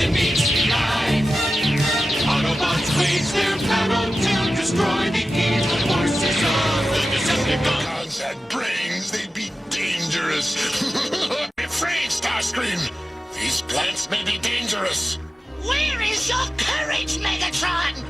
enemies lie. Autobots raise their battle to destroy the evil forces of the Decepticons. Had brains, they'd be dangerous. Be afraid, Starscream. These plants may be dangerous. Where is your courage, Megatron?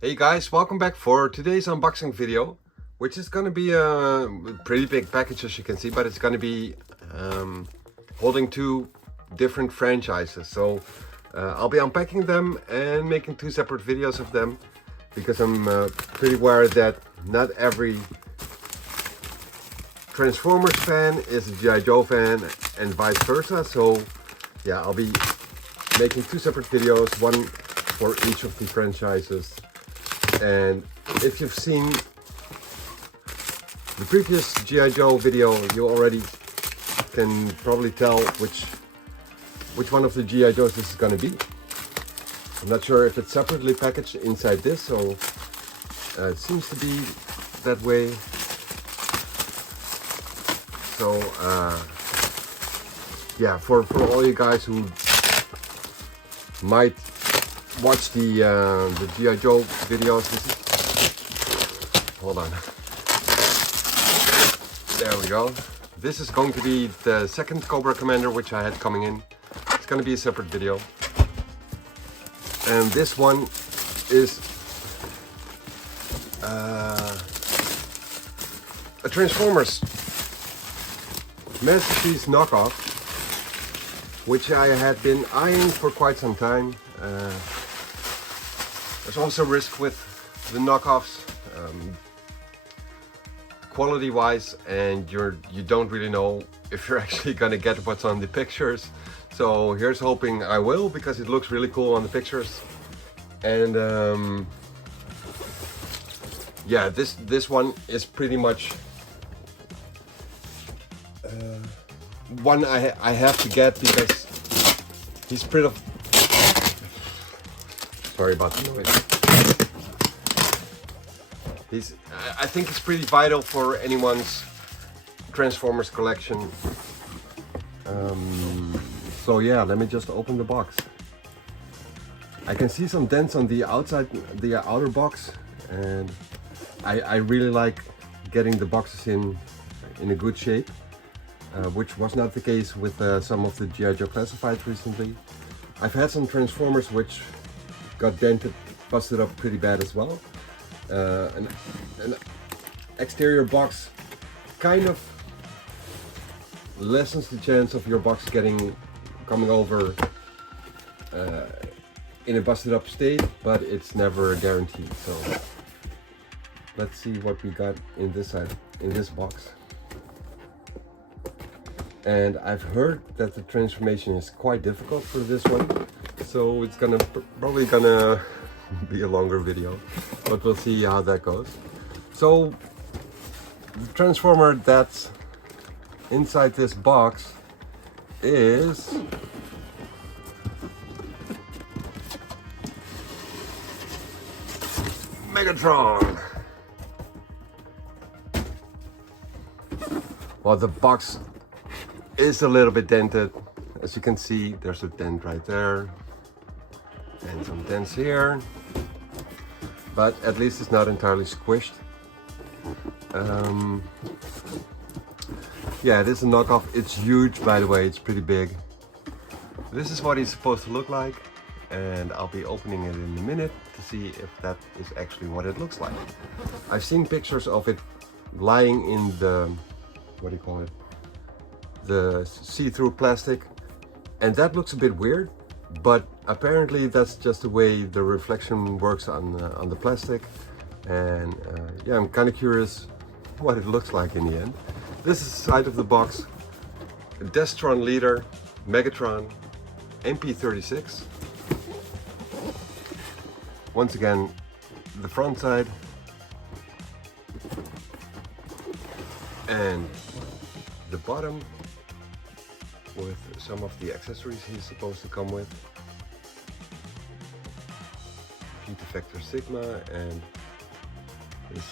Hey guys, welcome back for today's unboxing video, which is going to be a pretty big package as you can see, but it's going to be holding two different franchises. So I'll be unpacking them and making two separate videos of them, because I'm pretty aware that not every Transformers fan is a G.I. Joe fan and vice versa. So yeah, I'll be making two separate videos, one for each of the franchises. And if you've seen the previous G.I. Joe video, you already can probably tell which one of the G.I. Joes this is going to be. I'm not sure if it's separately packaged inside this, so it seems to be that way. So yeah, for all you guys who might watch the G.I. Joe videos, hold on, there we go. This is going to be the second Cobra Commander which I had coming in. It's going to be a separate video, and this one is a Transformers Masterpiece knockoff, which I had been eyeing for quite some time. There's also risk with the knockoffs, quality wise, and you don't really know if you're actually gonna get what's on the pictures. So here's hoping I will, because it looks really cool on the pictures. And yeah, this one is pretty much one I have to get, because he's pretty of, sorry about the noise. I think it's pretty vital for anyone's Transformers collection. So yeah, let me just open the box. I can see some dents on the outside, the outer box, and I really like getting the boxes in a good shape, which was not the case with some of the G.I. Joe Classifieds recently. I've had some Transformers which got dented, busted up pretty bad as well. An exterior box kind of lessens the chance of your box coming over in a busted up state, but it's never guaranteed. So let's see what we got in this box. And I've heard that the transformation is quite difficult for this one, so it's probably gonna be a longer video, but we'll see how that goes. So the Transformer that's inside this box is MEGATRON. Well, the box is a little bit dented. As you can see, there's a dent right there and some dents here, but at least it's not entirely squished. Yeah, it is a knockoff. It's huge, by the way. It's pretty big. This is what he's supposed to look like, and I'll be opening it in a minute to see if that is actually what it looks like. I've seen pictures of it lying in the, what do you call it, the see-through plastic, and that looks a bit weird, but apparently that's just the way the reflection works on the plastic. And yeah, I'm kind of curious what it looks like in the end. This is the side of the box. Destron leader, Megatron, MP-36. Once again, the front side, and the bottom with some of the accessories he's supposed to come with. Heat effector Sigma and This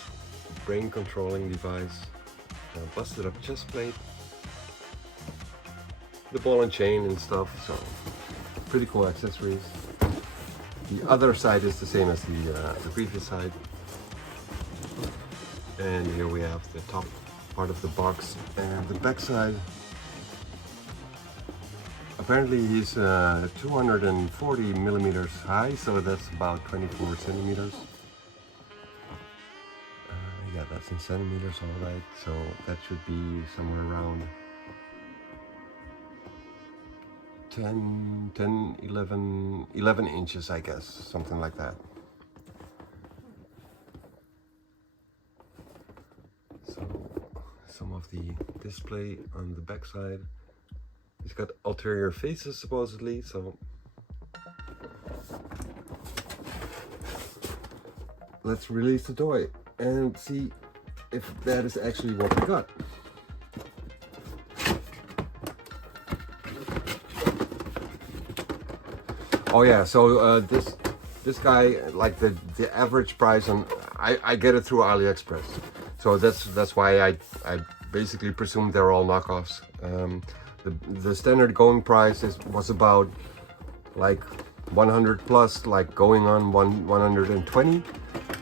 brain controlling device, busted up chest plate, the ball and chain and stuff, so pretty cool accessories. The other side is the same as the previous side. And here we have the top part of the box and the back side. Apparently he's 240 millimeters high, so that's about 24 centimeters. Yeah, that's in centimeters, all right. So that should be somewhere around 11 inches, I guess, something like that. So some of the display on the back side. It's got ulterior faces supposedly, so let's release the toy and see if that is actually what we got. Oh yeah, so this guy, like the average price on, I get it through AliExpress, so that's why I basically presume they're all knockoffs. The standard going price was about like 100 plus, like going on 120,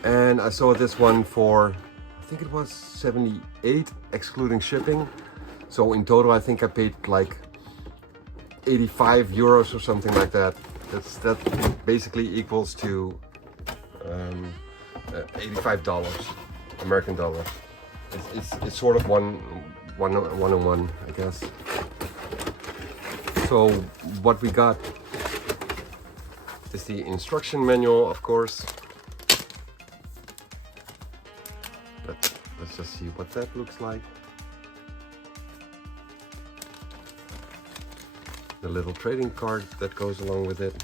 and I saw this one for, I think it was 78 excluding shipping. So in total I think I paid like 85 euros or something like that. That basically equals to $85 American dollar. It's sort of one on one, I guess. So what we got is the instruction manual, of course. Let's just see what that looks like. The little trading card that goes along with it,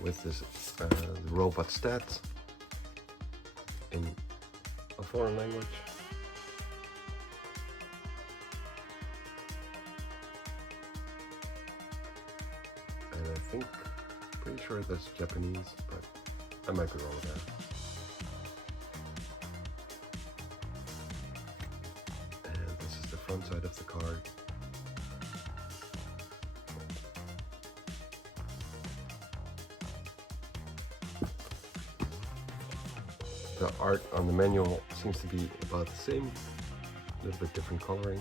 with this the robot stats in a foreign language. And I think, pretty sure that's Japanese, but I might be wrong with that. And this is the front side of the card. The art on the manual seems to be about the same, a little bit different coloring.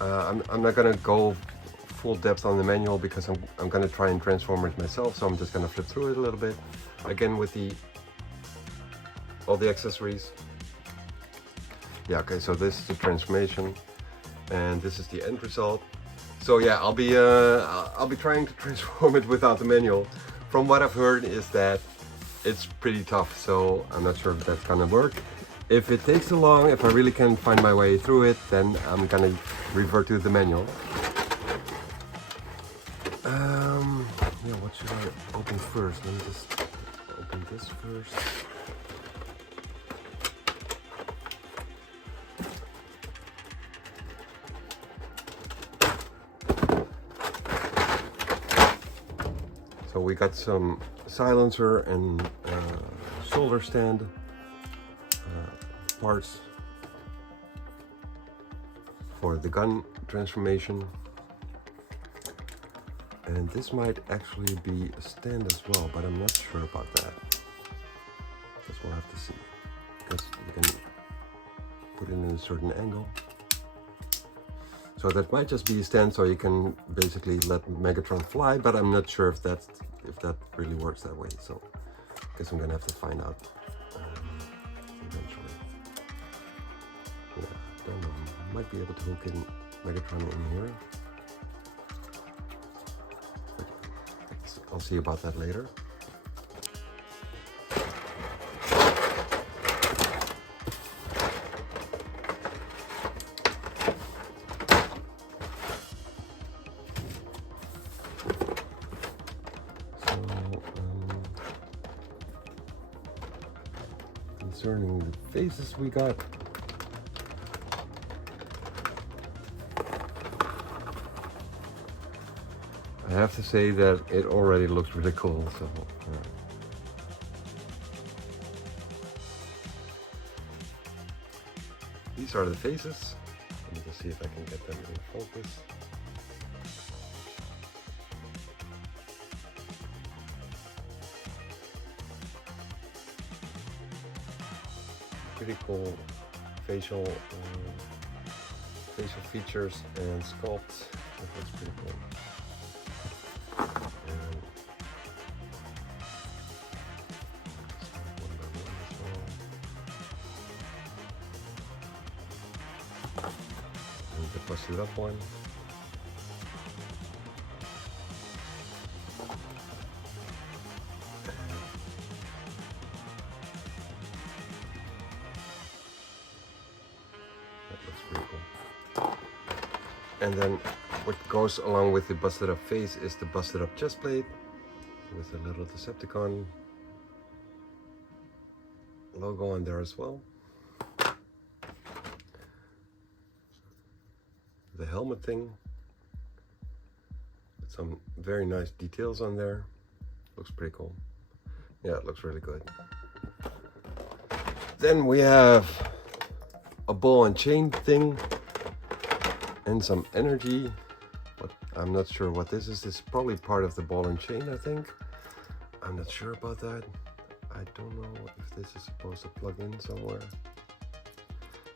I'm not gonna go full depth on the manual because I'm gonna try and transform it myself, so I'm just gonna flip through it a little bit. Again with all the accessories. Yeah, okay, so this is the transformation, and this is the end result. So yeah, I'll be trying to transform it without the manual. From what I've heard is that it's pretty tough, so I'm not sure if that's gonna work. If it takes too long, if I really can't find my way through it, then I'm gonna revert to the manual. Yeah, what should I open first? Let me just open this first. So we got some silencer and shoulder stand parts for the gun transformation, and this might actually be a stand as well, but I'm not sure about that. Guess we'll have to see, because you can put it in a certain angle. So that might just be a stand, so you can basically let Megatron fly, but I'm not sure if that really works that way. So I guess I'm gonna have to find out eventually. Yeah, don't know. Might be able to hook in Megatron in here. But I'll see about that later. Concerning the faces we got, I have to say that it already looks really cool. So These are the faces. Let me just see if I can get them in focus. Pretty cool facial features and sculpts. That looks pretty cool. And one by one as well. And the busted up one. That looks pretty cool. And then what goes along with the busted up face is the busted up chest plate with a little Decepticon logo on there as well. The helmet thing with some very nice details on there. Looks pretty cool. Yeah, it looks really good. Then we have a ball and chain thing and some energy, but I'm not sure what this is. This is probably part of the ball and chain, I think. I'm not sure about that. I don't know if this is supposed to plug in somewhere.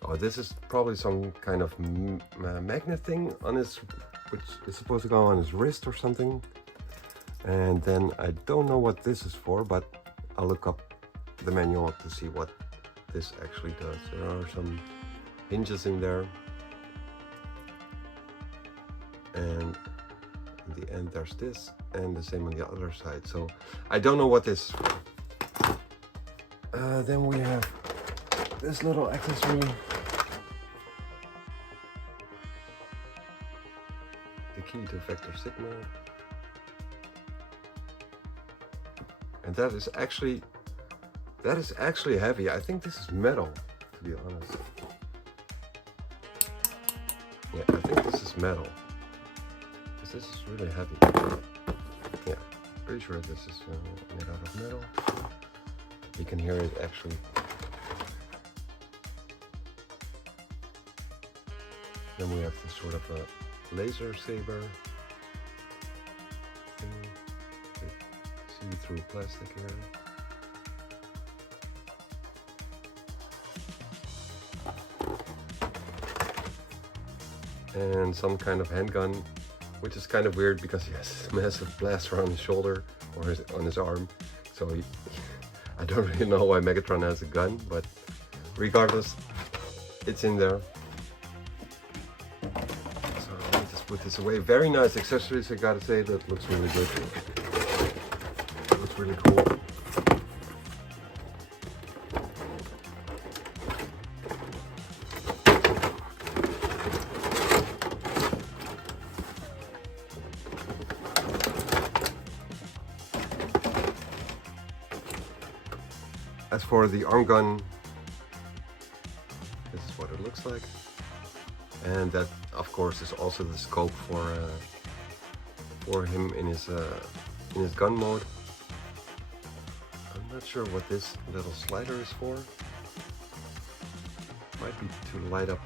Oh, this is probably some kind of magnet thing on his, which is supposed to go on his wrist or something. And then I don't know what this is for, but I'll look up the manual to see what this actually does. There are some hinges in there. And in the end there's this, and the same on the other side. So I don't know what this is for. Then we have this little accessory. The key to vector signal. And that is actually heavy. I think this is metal, to be honest. Yeah, I think this is metal. This is really heavy. Yeah, pretty sure this is made out of metal. You can hear it actually. Then we have this sort of a laser saber thing. See-through plastic here. And some kind of handgun, which is kind of weird because he has a massive blaster on his shoulder or on his arm. So I don't really know why Megatron has a gun, but regardless, it's in there. So let me just put this away. Very nice accessories, I gotta say. That looks really good. Looks really cool. As for the arm gun, this is what it looks like, and that, of course, is also the scope for him in his gun mode. I'm not sure what this little slider is for. Might be to light up.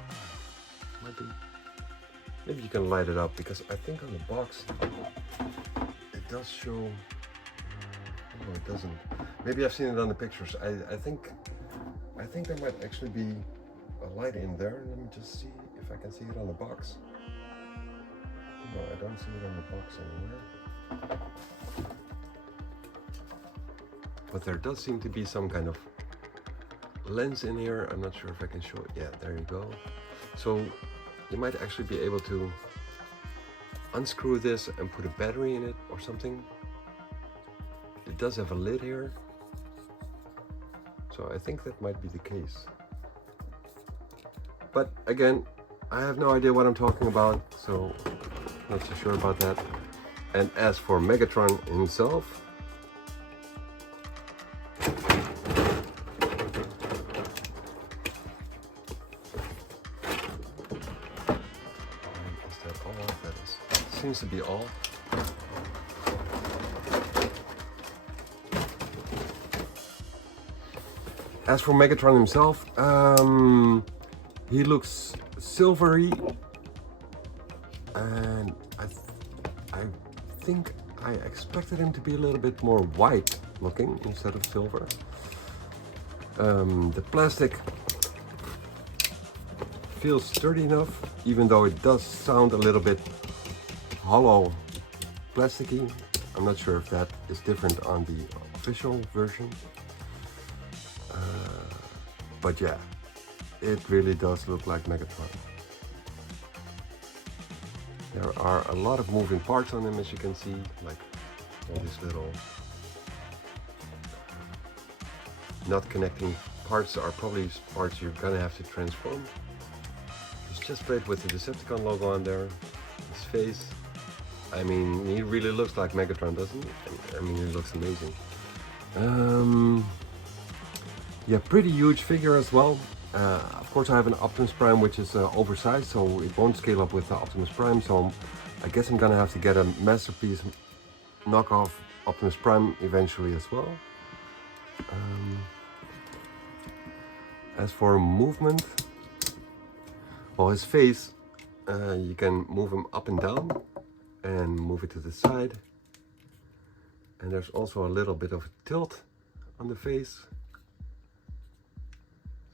Maybe you can light it up, because I think on the box it does show. No, it doesn't. Maybe I've seen it on the pictures. I think there might actually be a light in there. Let me just see if I can see it on the box. No, I don't see it on the box anywhere. But there does seem to be some kind of lens in here. I'm not sure if I can show it. Yeah, there you go. So you might actually be able to unscrew this and put a battery in it or something. It does have a lid here, so I think that might be the case. But again, I have no idea what I'm talking about, so not so sure about that. And as for Megatron himself, is that all? That seems to be all. As for Megatron himself, He looks silvery, and I think I expected him to be a little bit more white looking instead of silver. The plastic feels sturdy enough, even though it does sound a little bit hollow, plasticky. I'm not sure if that is different on the official version. But yeah, it really does look like Megatron. There are a lot of moving parts on him, as you can see, like all these little not connecting parts are probably parts you're gonna have to transform. He's just played with the Decepticon logo on there, his face. I mean, he really looks like Megatron, doesn't he? I mean, he looks amazing. Yeah, pretty huge figure as well. Of course, I have an Optimus Prime which is oversized, so it won't scale up with the Optimus Prime. So I guess I'm gonna have to get a masterpiece knockoff Optimus Prime eventually as well. As for movement, well, his face, you can move him up and down and move it to the side. And there's also a little bit of a tilt on the face.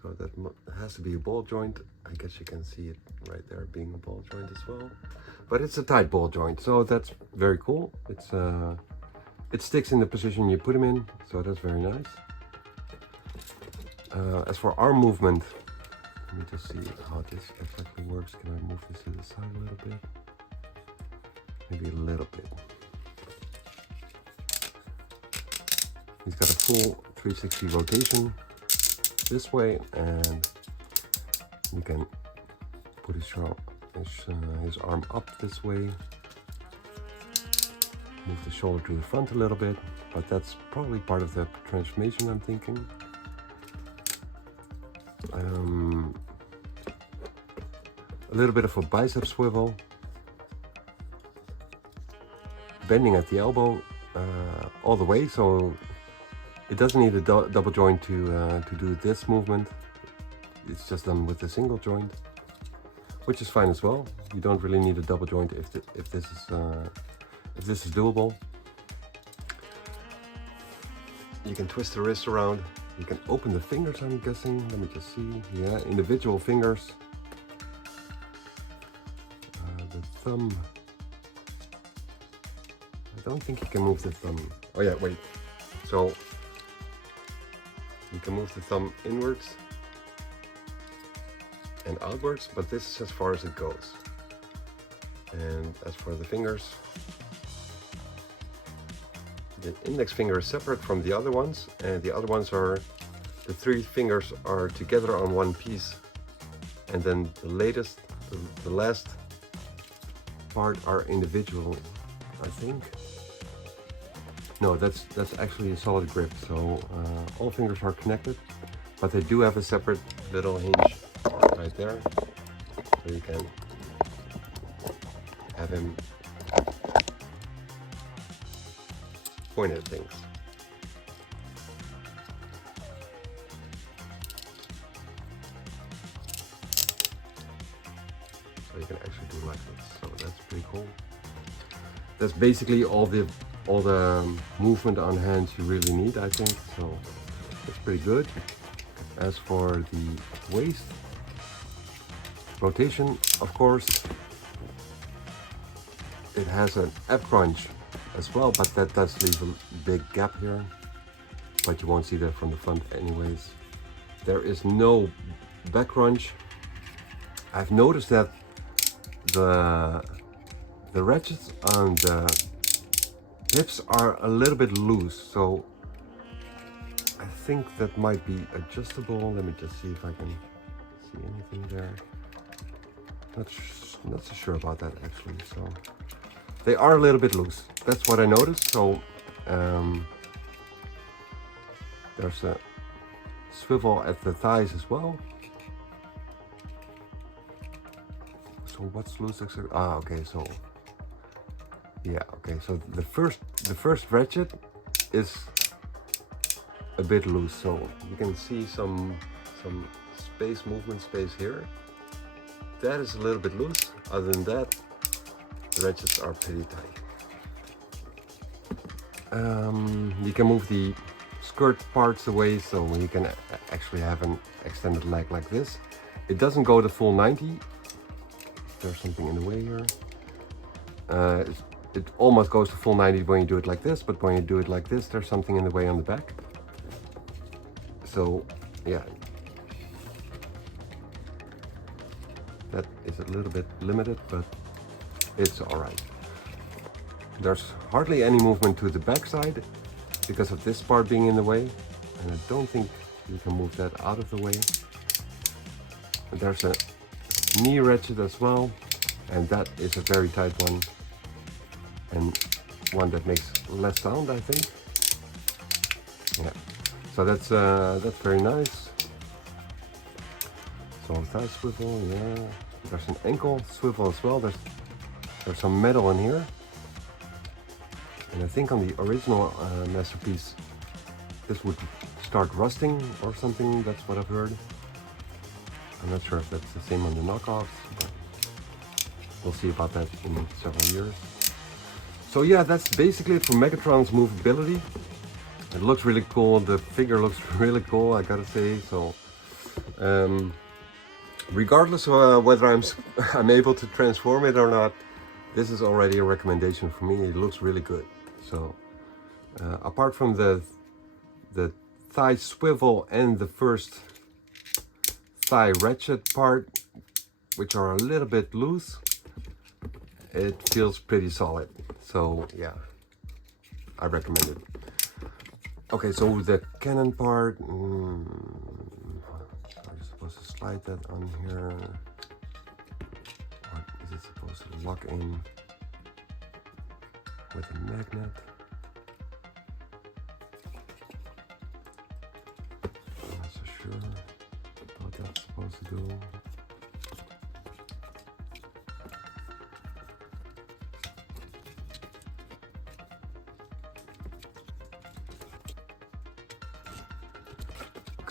So that has to be a ball joint. I guess you can see it right there being a ball joint as well. But it's a tight ball joint, so that's very cool. It sticks in the position you put him in, so that's very nice. As for arm movement, let me just see how this exactly works. Can I move this to the side a little bit? Maybe a little bit. He's got a full 360 rotation this way, and you can put his arm up this way. Move the shoulder to the front a little bit, but that's probably part of the transformation, I'm thinking. A little bit of a bicep swivel, bending at the elbow all the way, so it doesn't need a double joint to do this movement. It's just done with a single joint, which is fine as well. You don't really need a double joint if this is doable. You can twist the wrist around. You can open the fingers, I'm guessing. Let me just see. Yeah, individual fingers. The thumb. I don't think you can move the thumb. Oh yeah, wait. So you can move the thumb inwards and outwards, but this is as far as it goes. And as for the fingers, the index finger is separate from the other ones, and the other ones are, the three fingers are together on one piece, and then the last part are individual, I think. No, that's actually a solid grip, so all fingers are connected, but they do have a separate little hinge right there, so you can have him point at things. So you can actually do like this, so that's pretty cool. That's basically all the movement on hands you really need, I think, so that's pretty good. As for the waist rotation, of course, it has an ab crunch as well, but that does leave a big gap here, but you won't see that from the front anyways. There is no back crunch. I've noticed that the ratchets on the hips are a little bit loose, so I think that might be adjustable. Let me just see if I can see anything there. Not so sure about that actually. So they are a little bit loose. That's what I noticed. So there's a swivel at the thighs as well. So what's loose exactly? Ah, okay. So yeah, okay. So the first ratchet is a bit loose, so you can see some movement space here. that is a little bit loose. Other than that, the ratchets are pretty tight. You can move the skirt parts away, so you can actually have an extended leg like this. It doesn't go the full 90. There's something in the way here. It almost goes to full 90 when you do it like this, but when you do it like this, there's something in the way on the back. So yeah, that is a little bit limited, but it's all right. There's hardly any movement to the back side because of this part being in the way, and I don't think you can move that out of the way. And there's a knee ratchet as well, and that is a very tight one, and one that makes less sound, I think. Yeah, so that's very nice. So thigh swivel, yeah. There's an ankle swivel as well. There's some metal in here, and I think on the original masterpiece, this would start rusting or something. That's what I've heard. I'm not sure if that's the same on the knockoffs, but we'll see about that in several years. So yeah, that's basically it for Megatron's movability. It looks really cool. The figure looks really cool, I gotta say. So, regardless of whether I'm able to transform it or not, this is already a recommendation for me. It looks really good. So, apart from the thigh swivel and the first thigh ratchet part, which are a little bit loose, it feels pretty solid. So yeah, I recommend it. Okay, so the cannon part, I'm supposed to slide that on here. Or is it supposed to lock in with a magnet? I'm not so sure what that's supposed to do.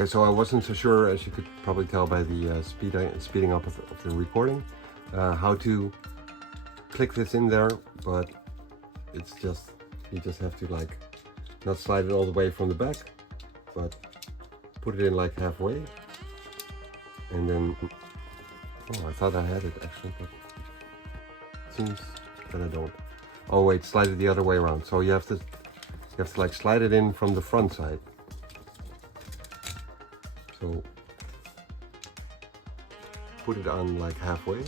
Okay, so I wasn't so sure, as you could probably tell by the speeding up of the recording, how to click this in there, but it's just, you just have to like, not slide it all the way from the back, but put it in like halfway, and then, oh, I thought I had it actually, but it seems that I don't. Oh wait, slide it the other way around, so you have to like slide it in from the front side. So put it on like halfway and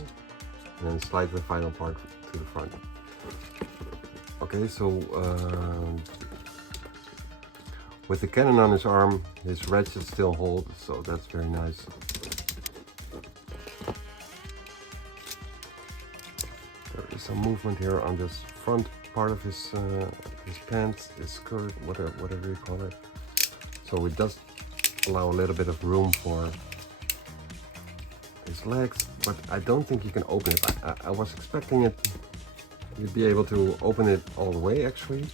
then slide the final part to the front. Okay, so with the cannon on his arm, his ratchet still hold, so that's very nice. There is some movement here on this front part of his pants, his skirt, whatever you call it. So it does allow a little bit of room for his legs, but I don't think you can open it. I was expecting it, you'd be able to open it all the way actually,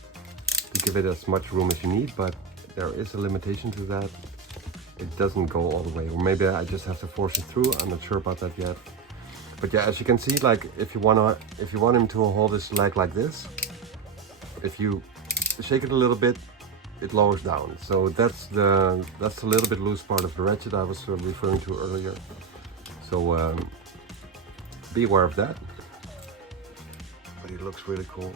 to give it as much room as you need, but there is a limitation to that. It doesn't go all the way, or maybe I just have to force it through. I'm not sure about that yet. But yeah, as you can see, like if you want him to hold his leg like this, if you shake it a little bit, it lowers down. So that's a little bit loose part of the ratchet I was referring to earlier. So be aware of that. But it looks really cool.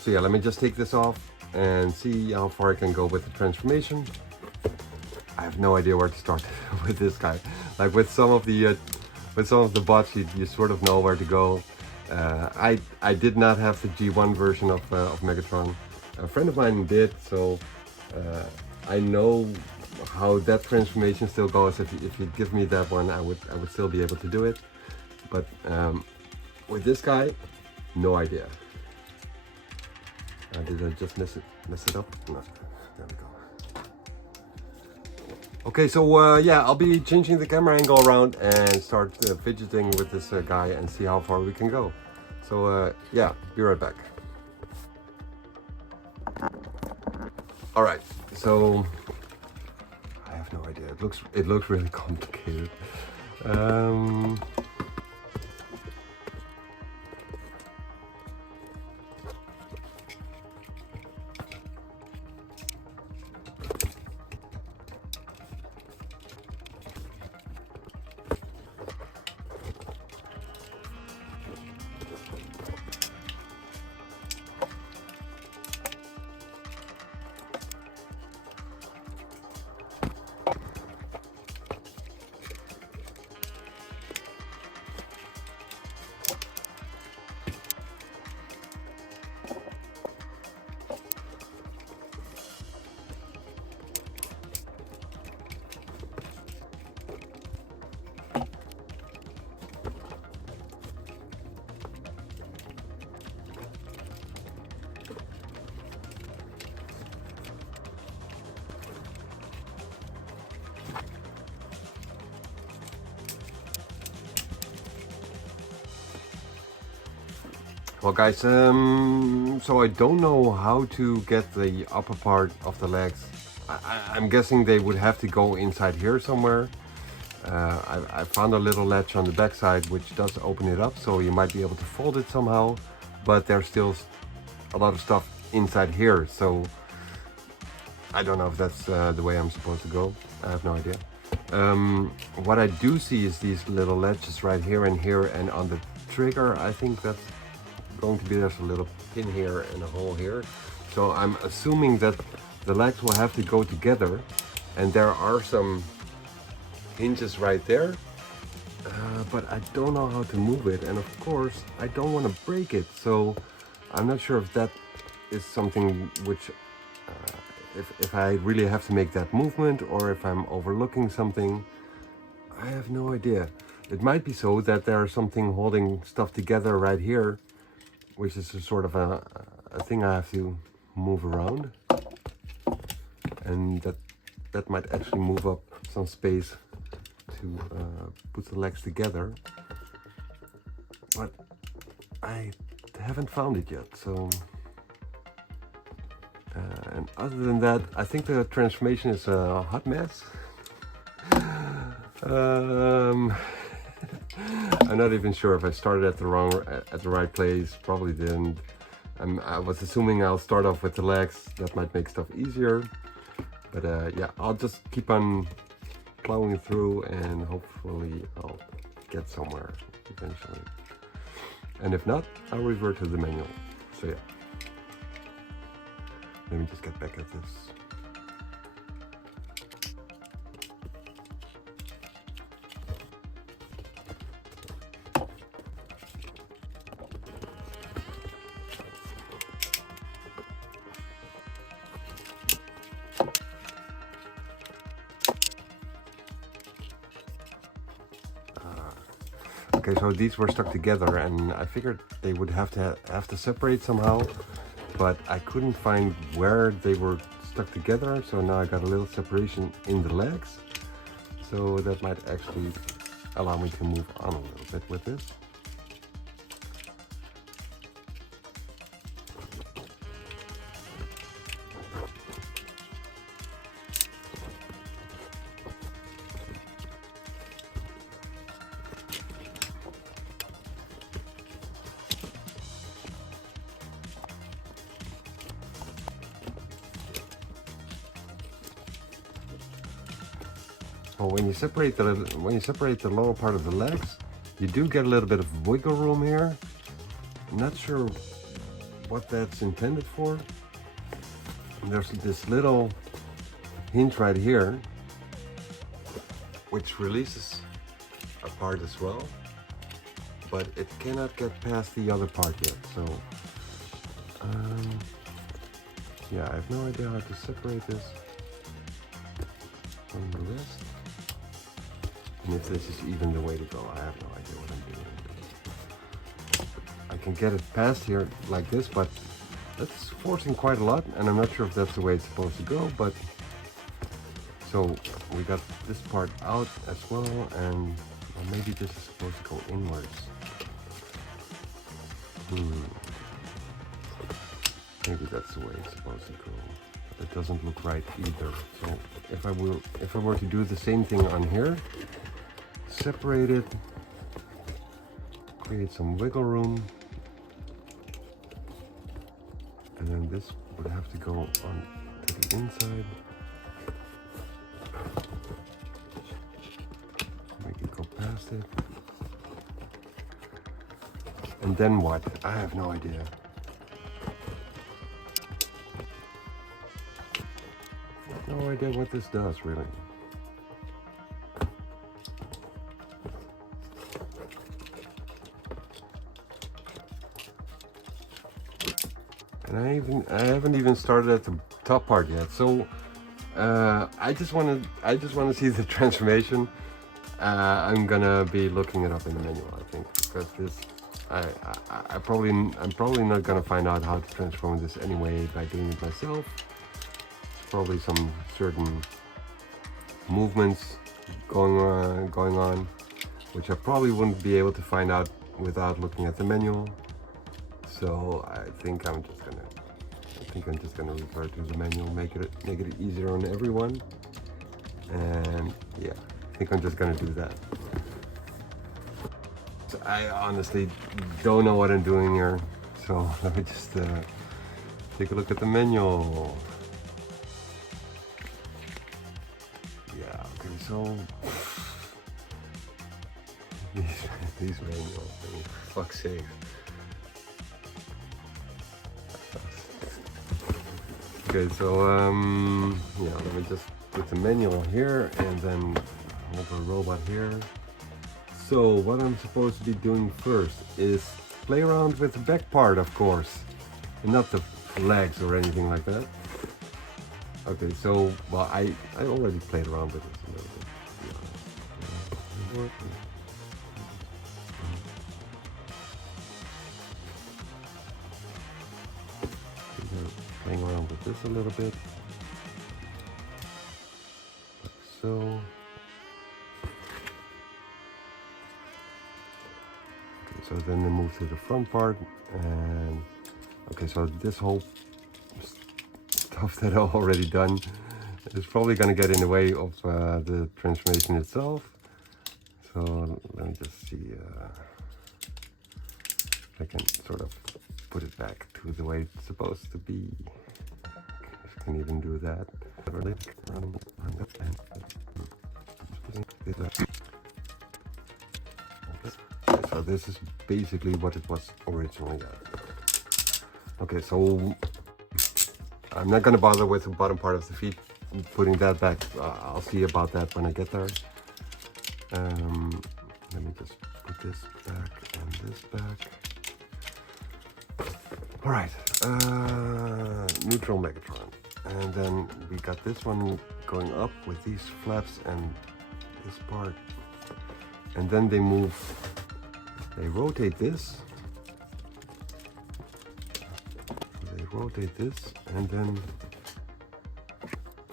So yeah, let me just take this off and see how far I can go with the transformation. I have no idea where to start with this guy. Like with some of the bots, you sort of know where to go. I did not have the G1 version of Megatron. A friend of mine did, so I know how that transformation still goes. If you give me that one, I would still be able to do it. But with this guy, no idea. Did I just mess it up? No, there we go. Okay, so yeah, I'll be changing the camera angle around and start fidgeting with this guy and see how far we can go. So yeah, be right back. All right, so I have no idea. It looks really complicated. Well guys, so I don't know how to get the upper part of the legs. I'm guessing they would have to go inside here somewhere. I found a little latch on the back side which does open it up, so you might be able to fold it somehow, but there's still a lot of stuff inside here, so I don't know if that's the way I'm supposed to go. I have no idea. What I do see is these little latches right here, and on the trigger I think that's going to be, there's a little pin here and a hole here, so I'm assuming that the legs will have to go together, and there are some hinges right there, but I don't know how to move it, and of course I don't want to break it, so I'm not sure if that is something which if I really have to make that movement, or if I'm overlooking something. I have no idea. It might be so that there's something holding stuff together right here, which is a sort of a thing I have to move around, and that might actually move up some space to put the legs together, but I haven't found it yet. So and other than that, I think the transformation is a hot mess. I'm not even sure if I started at the right place. Probably didn't. I was assuming I'll start off with the legs. That might make stuff easier. But yeah, I'll just keep on plowing through, and hopefully I'll get somewhere eventually. And if not, I'll revert to the manual. So yeah. Let me just get back at this. Okay, so these were stuck together, and I figured they would have to separate somehow, but I couldn't find where they were stuck together, so now I got a little separation in the legs, so that might actually allow me to move on a little bit with this. Well, when you separate the lower part of the legs, you do get a little bit of wiggle room here. I'm not sure what that's intended for. And there's this little hinge right here, which releases a part as well, but it cannot get past the other part yet. So, yeah, I have no idea how to separate this from the rest. And if this is even the way to go, I have no idea what I'm doing. I can get it past here like this, but that's forcing quite a lot, and I'm not sure if that's the way it's supposed to go, but so we got this part out as well, and well, maybe this is supposed to go inwards. Maybe that's the way it's supposed to go. It doesn't look right either. So if I were to do the same thing on here, separate it, create some wiggle room, and then this would have to go on to the inside. Make it go past it. And then what? I have no idea. No idea what this does, really. And I haven't even started at the top part yet. So I just want to see the transformation. I'm gonna be looking it up in the manual, I think, because this I'm probably not gonna find out how to transform this anyway by doing it myself. Probably some certain movements going on, which I probably wouldn't be able to find out without looking at the manual. So I think I'm just gonna refer to the manual, make it easier on everyone. And yeah, I think I'm just gonna do that. So I honestly don't know what I'm doing here. So let me just take a look at the manual. Yeah, okay, so these manuals, for fuck's sake. Okay, so yeah, let me just put the manual here and then hold the robot here. So what I'm supposed to be doing first is play around with the back part, of course, and not the legs or anything like that. Okay, so well, I already played around with this a little bit. To be honest. Playing around with this a little bit, like so. Okay, so then we move to the front part, and okay, so this whole stuff that I've already done is probably going to get in the way of the transformation itself. So let me just see if I can sort of put it back to the way it's supposed to be. If I can even do that. So this is basically what it was originally. Okay, so I'm not gonna bother with the bottom part of the feet, putting that back. I'll see about that when I get there. Let me just put this back and this back. All right, neutral Megatron. And then we got this one going up with these flaps and this part. And then they rotate this. They rotate this and then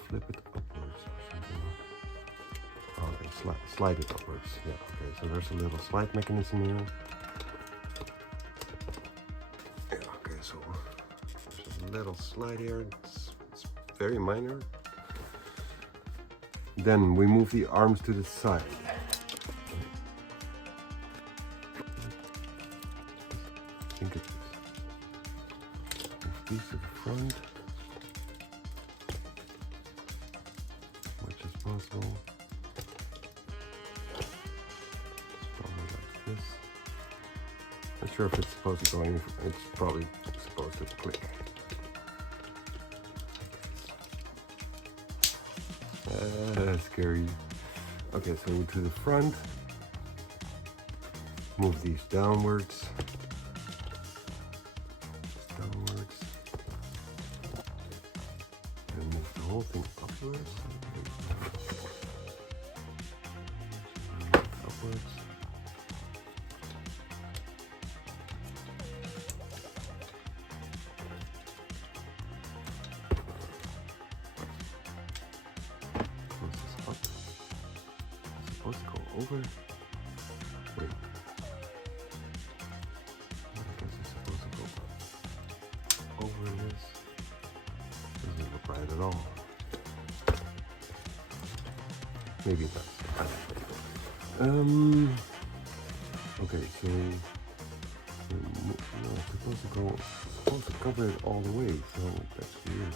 flip it upwards or something. Oh, they slide it upwards. Yeah, okay, so there's a little slide mechanism here. Okay, so there's a little slide here. It's very minor. Then we move the arms to the side. I think it is. Move these to the front. As much as possible. It's probably like this. Not sure if it's supposed to go any. It's probably supposed to click. Scary. Okay, so to the front. Move these downwards. Downwards. And move the whole thing upwards. Upwards. Supposed to go over. Wait. I guess it's supposed to go over this. Doesn't look right at all. Maybe it does. Okay, so no, it's supposed to cover it all the way, so that's weird.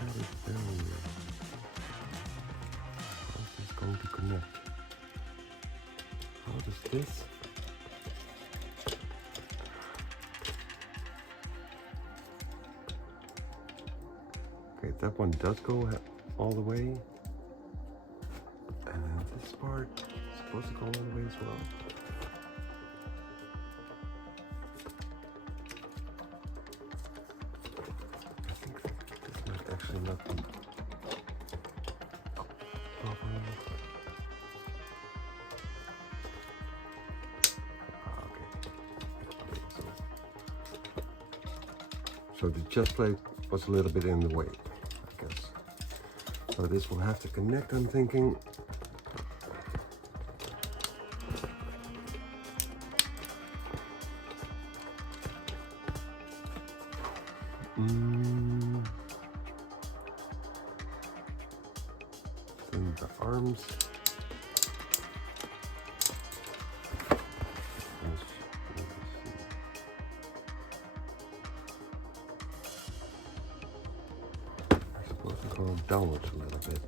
That is very weird. Going to connect. How does this? Okay, that one does go all the way. And then this part is supposed to go all the way as well. I think this might actually not be properly. So the chest plate was a little bit in the way, I guess. So this will have to connect, I'm thinking. Then the arms. I'm supposed to go downwards a little bit.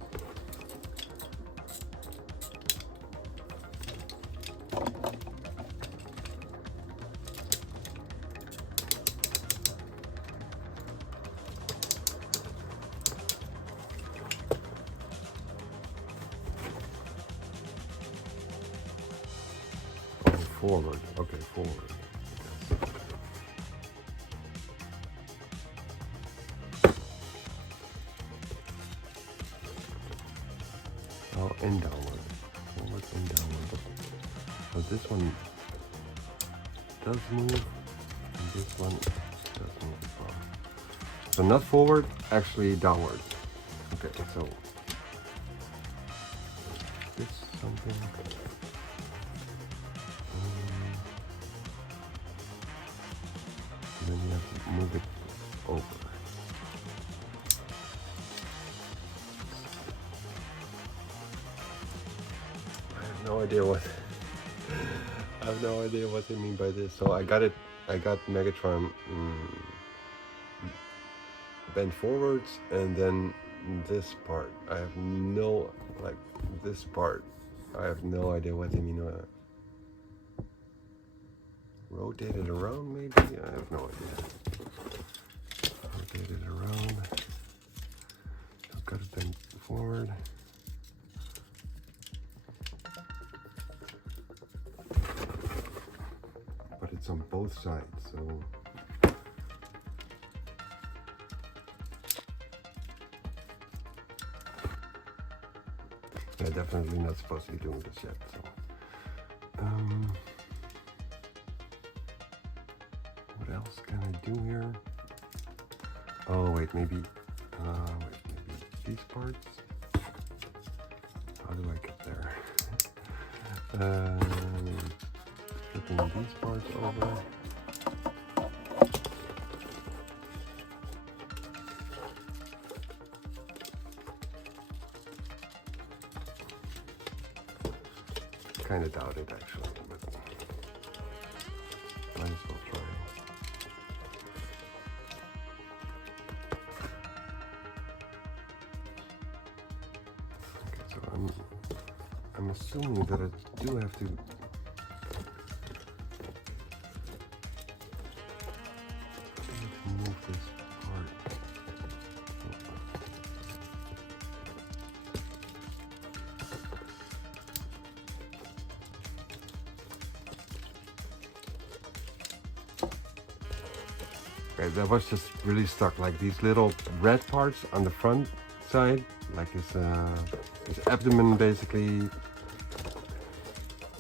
Forward. Okay, forward. Oh, and downward. Forward and downward. So this one does move, and this one does move as well. So not forward, actually downward. Okay, so this something. Then you have to move it over. I have no idea what they mean by this. So I got Megatron bent forwards, and then this part. I have no idea what they mean. Rotate it around, maybe? I have no idea. Rotate it around. I've got it bent forward. But it's on both sides, so. Yeah, definitely not supposed to be doing this yet, so. What else can I do here? Oh wait, maybe these parts. How do I get there? Flipping these parts over. Kind of doubt it actually, but might as well try. Okay, so I'm assuming that I do have to move this part. Okay, that was just really stuck, like these little red parts on the front side, like this abdomen basically.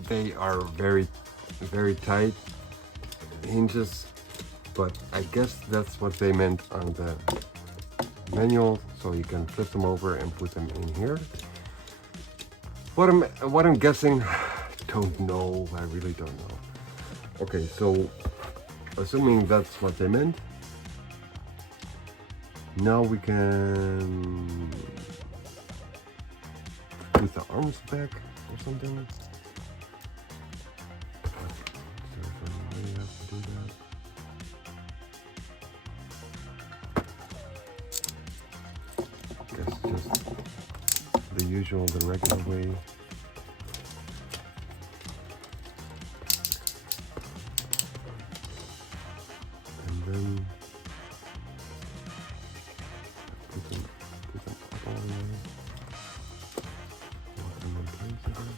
They are very, very tight hinges, but I guess that's what they meant on the manual, so you can flip them over and put them in here. What I'm guessing, don't know, I really don't know. Okay, so assuming that's what they meant, now we can put the arms back or something. The usual, the regular way. And then put them up all the way. Lock them in place again.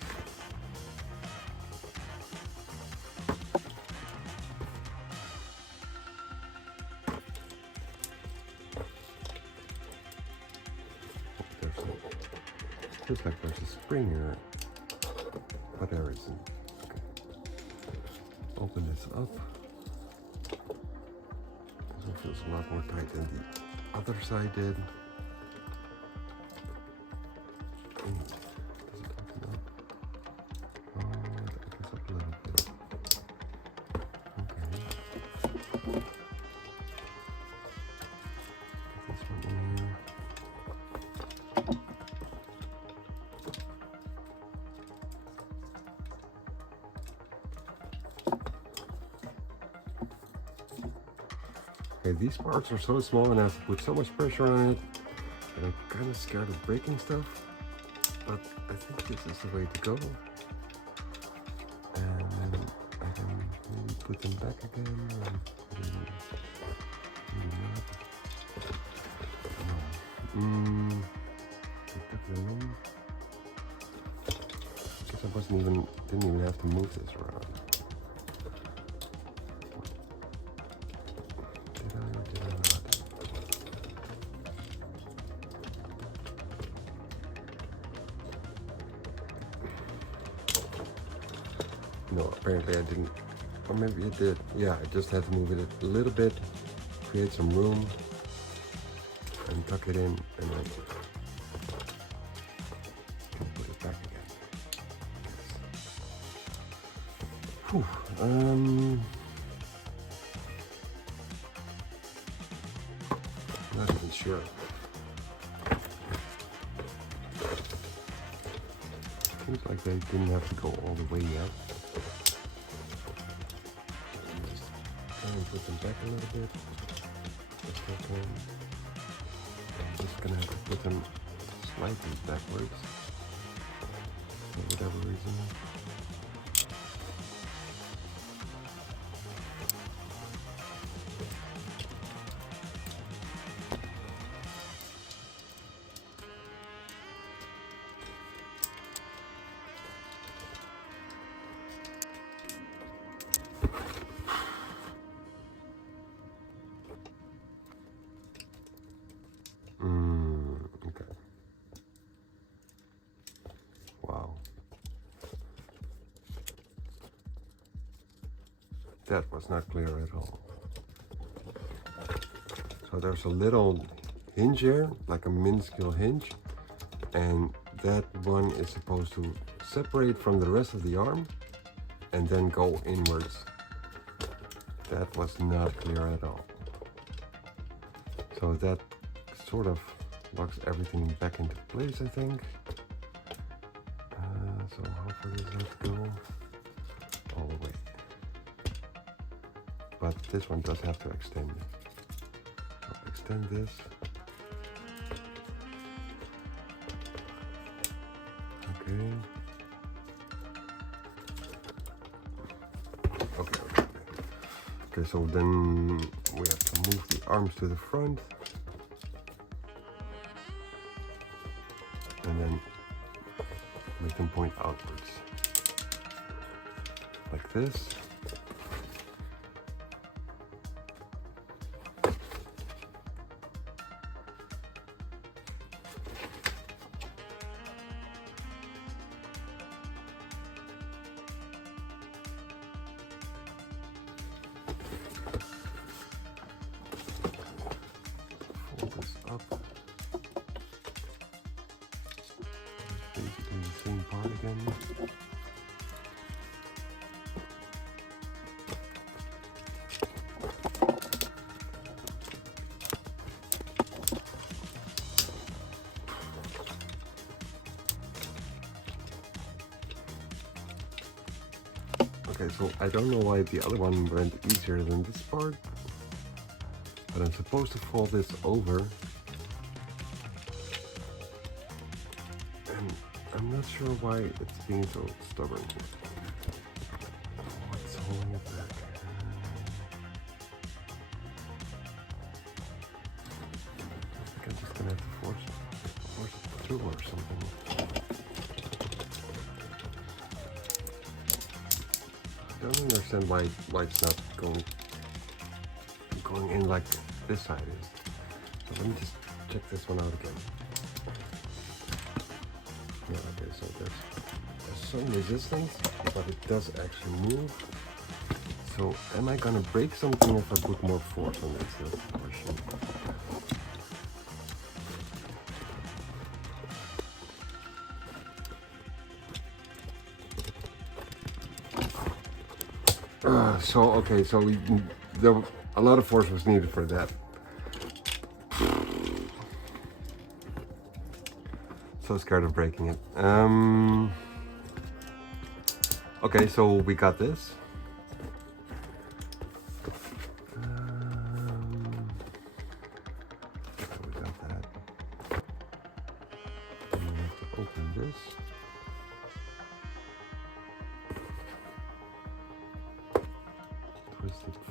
Looks like there's a spring here, but there isn't. Okay. Open this up. This one feels a lot more tight than the other side did. Does it open up? Oh, it opens up a little bit. Okay. Okay, these parts are so small and I have to put so much pressure on it, and I'm kind of scared of breaking stuff, but I think this is the way to go. And then I can maybe put them back again, or maybe not. Tuck them in. I guess I didn't even have to move this around. Did I or did I not? No, apparently I didn't. Or maybe it did. Yeah, I just had to move it a little bit, create some room, and tuck it in, and then put it back again. Whew. Not even sure. Seems like they didn't have to go all the way yet. Just try and put them back a little bit. Just like that. I'm just gonna have to put them slightly backwards for whatever reason. Okay. Wow. That was not clear at all. So there's a little hinge here, like a minuscule hinge, and that one is supposed to separate from the rest of the arm and then go inwards. That was not clear at all. So that sort of locks everything back into place, I think. So how far does that go? All the way. But this one does have to extend. I'll extend this. Okay. Okay, so then we have to move the arms to the front. And then make them point outwards. Like this. Fold this up. Basically the same part again. Okay, so I don't know why the other one went easier than this part, but I'm supposed to fold this over, and I'm not sure why it's being so stubborn. What's holding it back? I think I'm just gonna have to force it through or something. I don't understand why it's not going in like this side is. So let me just check this one out again. Yeah, okay, so there's some resistance, but it does actually move. So am I gonna break something if I put more force on this? That's the question. So a lot of force was needed for that. So scared of breaking it. Okay, so we got this.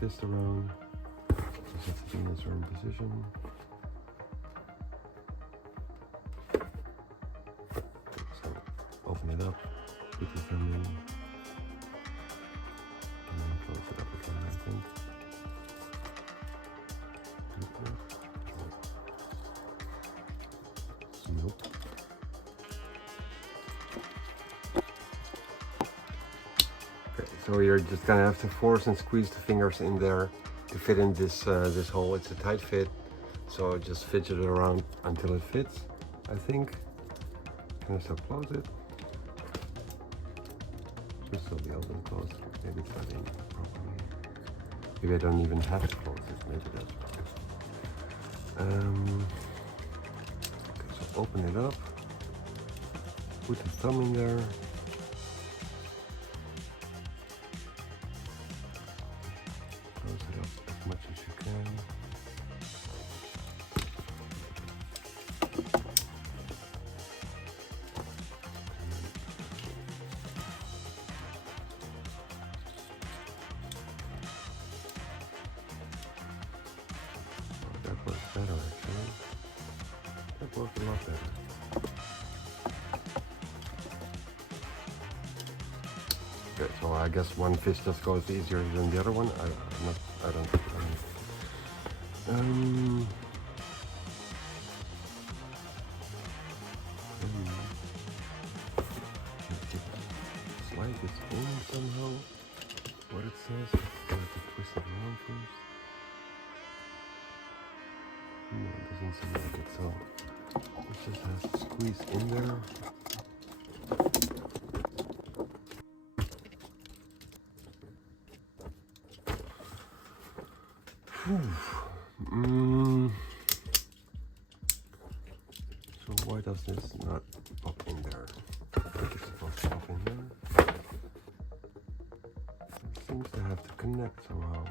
twist around. Just have to be in a certain position. So open it up, put the thumb in, and then close it up again, I think. Nope. Okay, so you're just gonna have to force and squeeze the fingers in there to fit in this this hole. It's a tight fit, so just fidget it around until it fits, I think. Can I still close it? Should still be able to close it. Maybe it's not in properly. Maybe I don't even have to close it. Maybe that's why. Okay, so open it up. Put the thumb in there. Close it up as much as you can. Oh, that works better actually. That worked a lot better. Okay, so I guess one fish just goes easier than the other one. I don't. Slide this in somehow. What it says. I have to twist it around first. No, it doesn't seem like it. So it just has to squeeze in there. So why does this not pop in there? I think it's supposed to pop in there. It seems to have to connect somehow.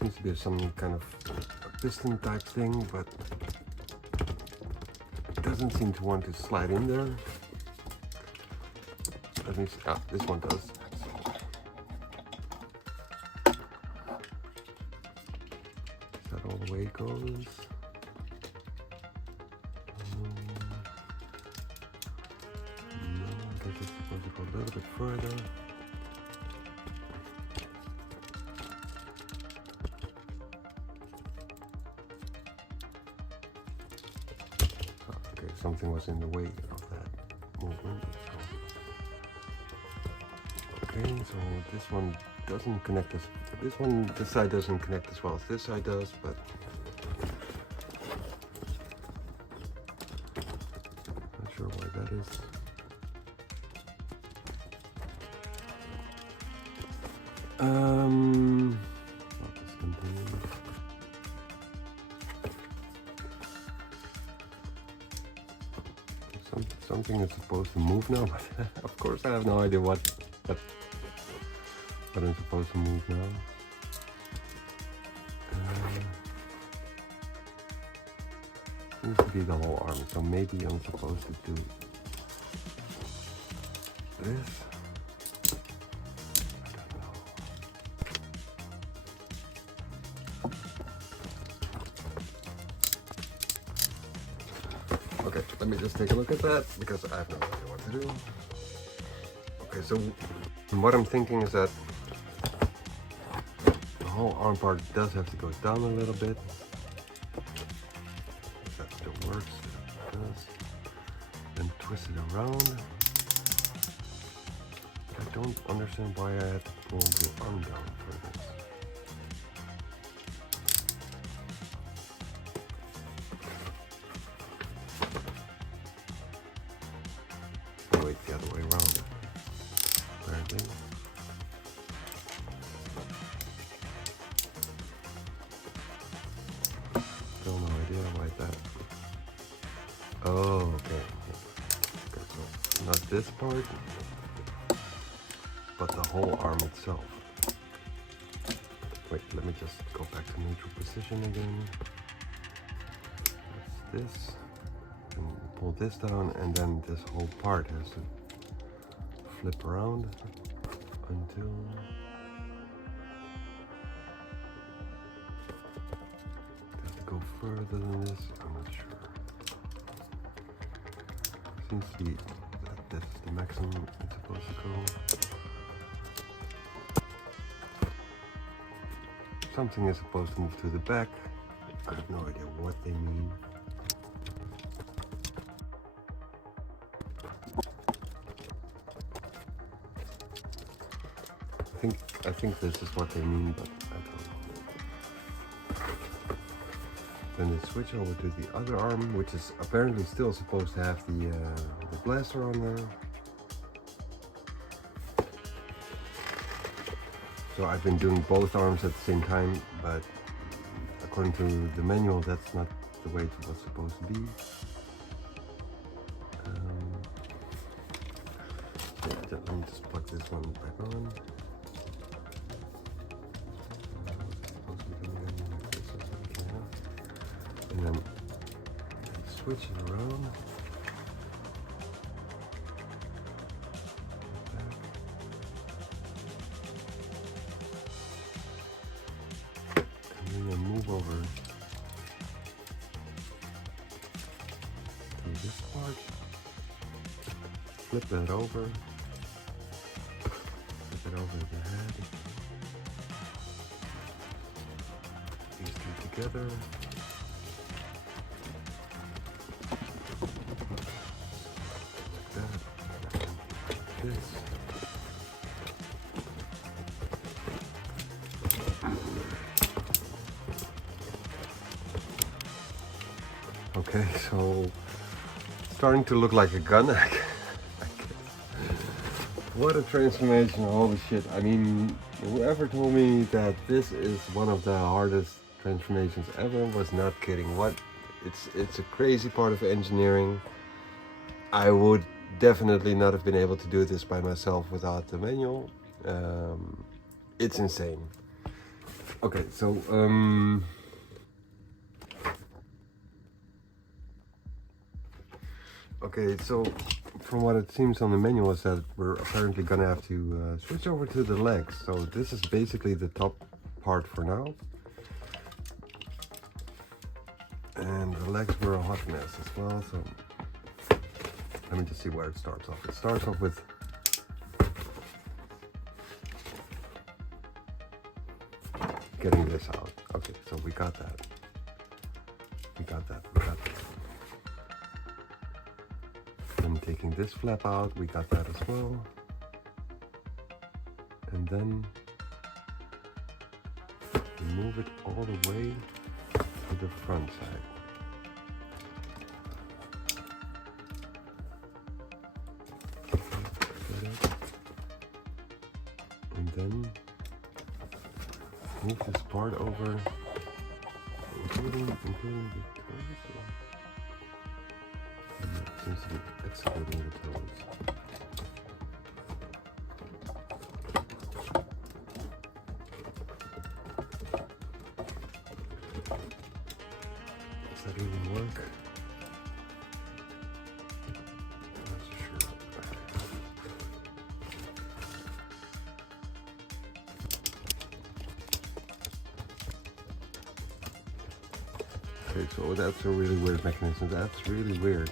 Seems to be some kind of piston type thing, but it doesn't seem to want to slide in there. Let me see. Ah, this one does. All the way it goes. No, I guess it's supposed to go a little bit further. Okay, something was in the way of that movement. Okay, so this one doesn't connect this side doesn't connect as well as this side does, but not sure why that is. I'll just continue. Something is supposed to move now, but of course I have no idea what I'm supposed to move now. Seems to be the whole arm, so maybe I'm supposed to do this. I don't know. Okay, let me just take a look at that because I have no idea what to do. Okay, so what I'm thinking is that the whole arm part does have to go down a little bit. If that still works, it does. Then twist it around. But I don't understand why I had to pull the arm down for this. Oh, wait, the other way around. Apparently. Still no idea why that. Oh, okay. Okay, so not this part, but the whole arm itself. Wait, let me just go back to neutral position again. That's this. And pull this down, and then this whole part has to flip around until does it go further than this? I'm not sure. Seems to be that that's the maximum it's supposed to go. Something is supposed to move to the back. I have no idea what they mean. I think this is what they mean, but I don't know. Then they switch over to the other arm, which is apparently still supposed to have the blaster on there. So I've been doing both arms at the same time, but according to the manual, that's not the way it was supposed to be. Let me just plug this one back on. And then switch it around. And then I move over to this part. Flip that over. Flip it over the head. These two together. This. Okay, so starting to look like a gun. I guess. What a transformation! Holy shit! I mean, whoever told me that this is one of the hardest transformations ever was not kidding. What? It's a crazy part of engineering. I would definitely not have been able to do this by myself without the manual. It's insane. Okay, so from what it seems on the manual is that we're apparently gonna have to switch over to the legs. So this is basically the top part for now. And the legs were a hot mess as well, so let me just see where it starts off. It starts off with getting this out. Okay, so we got that. We got that. Then taking this flap out, we got that as well. And then we move it all the way to the front side. And then move this part over, including the toes. Seems to be excluding the toes. Does that even work? Not so sure. Okay, so that's a really weird mechanism. That's really weird.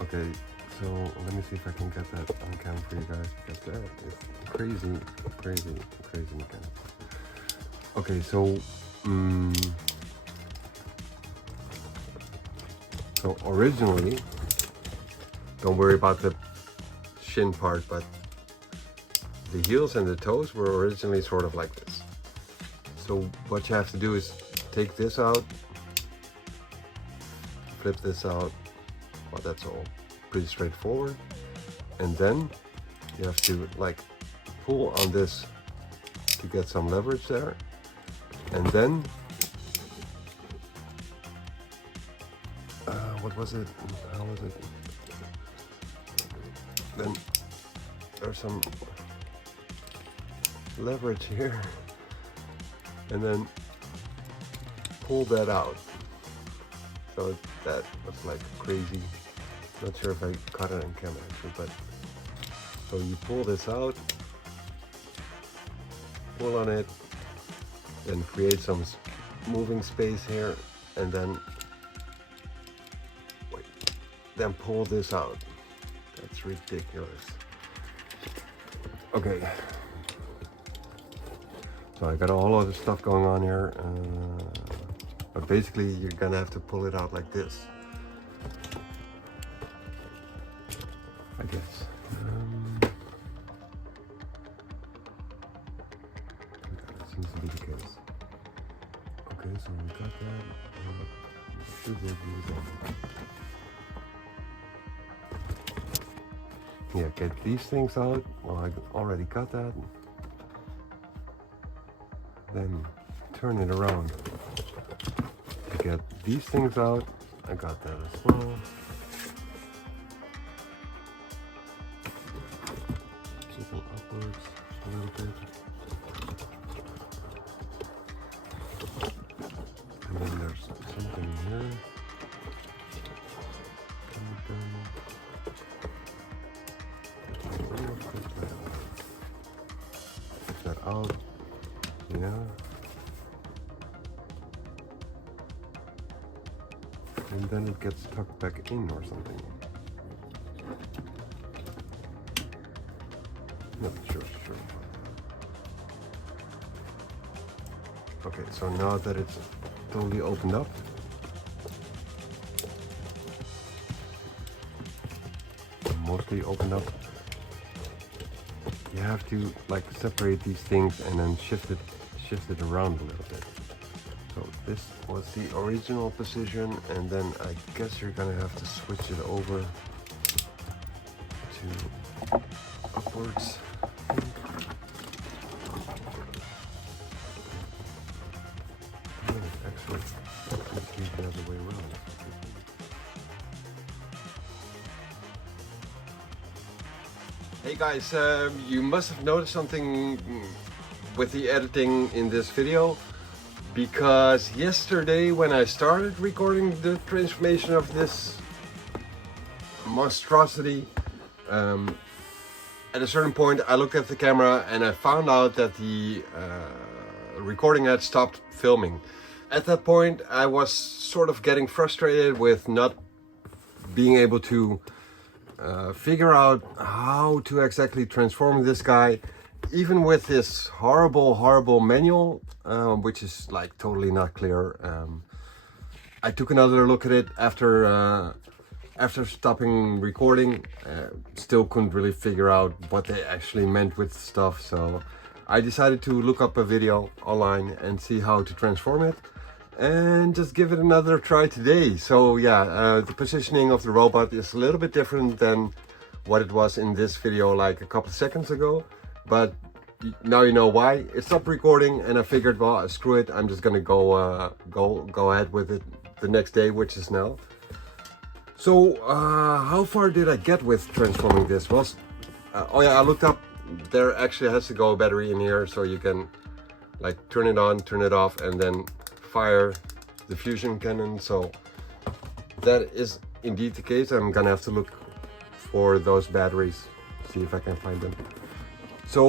Okay, so let me see if I can get that on camera for you guys, because that is crazy mechanics. Okay, so so originally, don't worry about the shin part, but the heels and the toes were originally sort of like this. So what you have to do is take this out, flip this out. Well, that's all pretty straightforward. And then you have to like pull on this to get some leverage there. And then, what was it? How was it? Then there's some leverage here. And then pull that out. So that was like crazy. Not sure if I caught it on camera actually, but so you pull this out, pull on it, then create some moving space here, and then pull this out. That's ridiculous. Okay, so I got a whole lot of stuff going on here, but basically you're gonna have to pull it out like this, I guess. That seems to be the case. Okay, so we got that. Should be that. Yeah, get these things out. Well, I already got that. Then turn it around to get these things out. I got that as well. Keep it upwards a little bit. And then there's something here. Take that out. Yeah. And then it gets tucked back in or something. No, sure. Okay, so now that it's totally opened up, mostly opened up, you have to like separate these things and then shift it around a little bit. So this was the original position, and then I guess you're gonna have to switch it over to upwards. Actually, let's use the other way around. Hey guys, you must have noticed something with the editing in this video, because yesterday when I started recording the transformation of this monstrosity, at a certain point I looked at the camera and I found out that the recording had stopped filming. At that point I was sort of getting frustrated with not being able to figure out how to exactly transform this guy, even with this horrible manual, which is like totally not clear. I took another look at it after stopping recording. Still couldn't really figure out what they actually meant with stuff, so I decided to look up a video online and see how to transform it, and just give it another try today. So yeah, the positioning of the robot is a little bit different than what it was in this video like a couple seconds ago, but now you know why. It stopped recording and I figured, well, screw it, I'm just gonna go ahead with it the next day, which is now. So how far did I get with transforming this? Well, oh yeah, I looked up, there actually has to go a battery in here, so you can like turn it on, turn it off, and then fire the fusion cannon. So that is indeed the case. I'm gonna have to look for those batteries, see if I can find them. So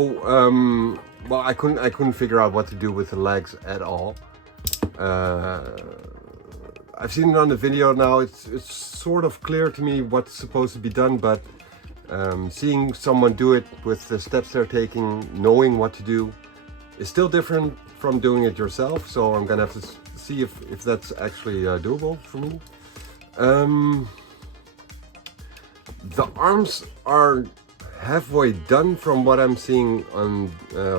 well, I couldn't figure out what to do with the legs at all. I've seen it on the video now. It's sort of clear to me what's supposed to be done, but seeing someone do it with the steps they're taking, knowing what to do, is still different from doing it yourself. So I'm gonna have to see if that's actually doable for me. The arms are halfway done from what I'm seeing on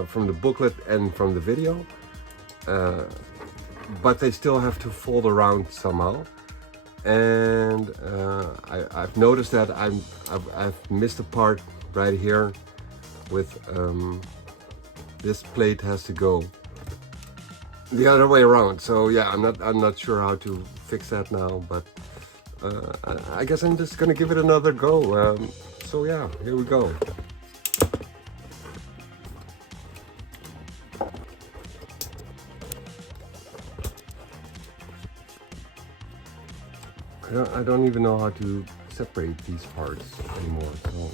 from the booklet and from the video, but they still have to fold around somehow. And I've noticed that I've missed a part right here with this plate has to go the other way around. So yeah, I'm not sure how to fix that now, but I guess I'm just gonna give it another go. So yeah, here we go. I don't even know how to separate these parts anymore. So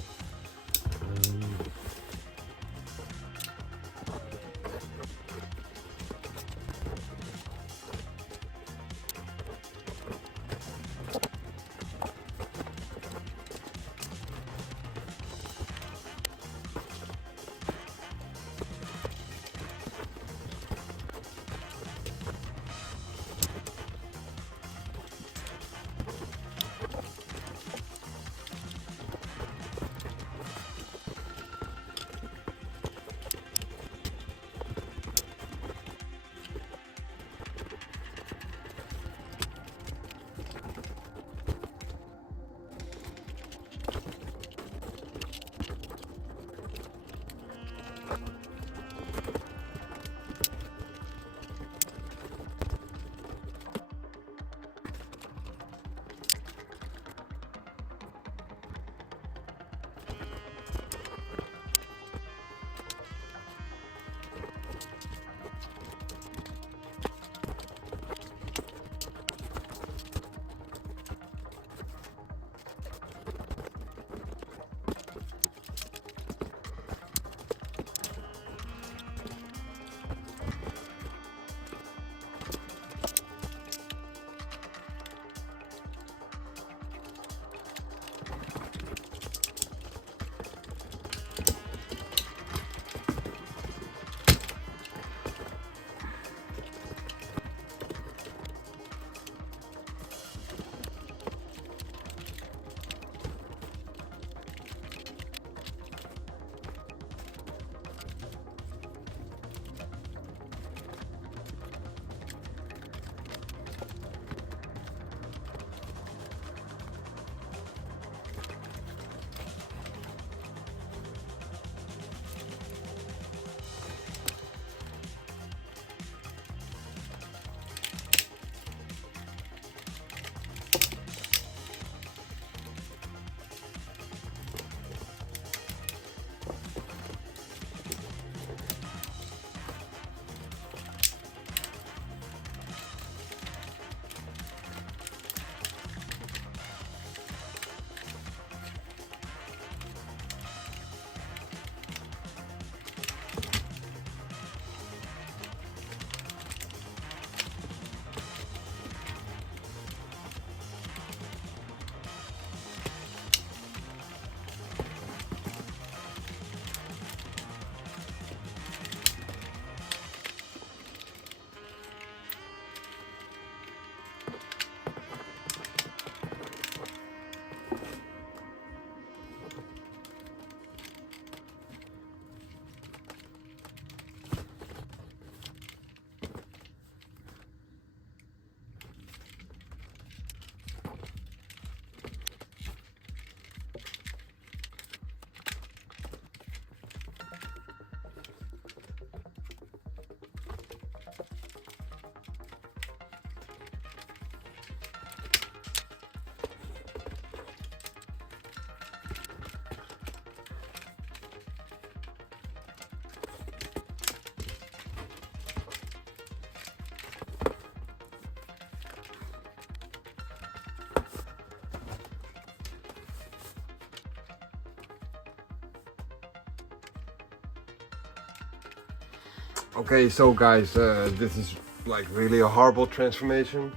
Okay, so guys, this is like really a horrible transformation.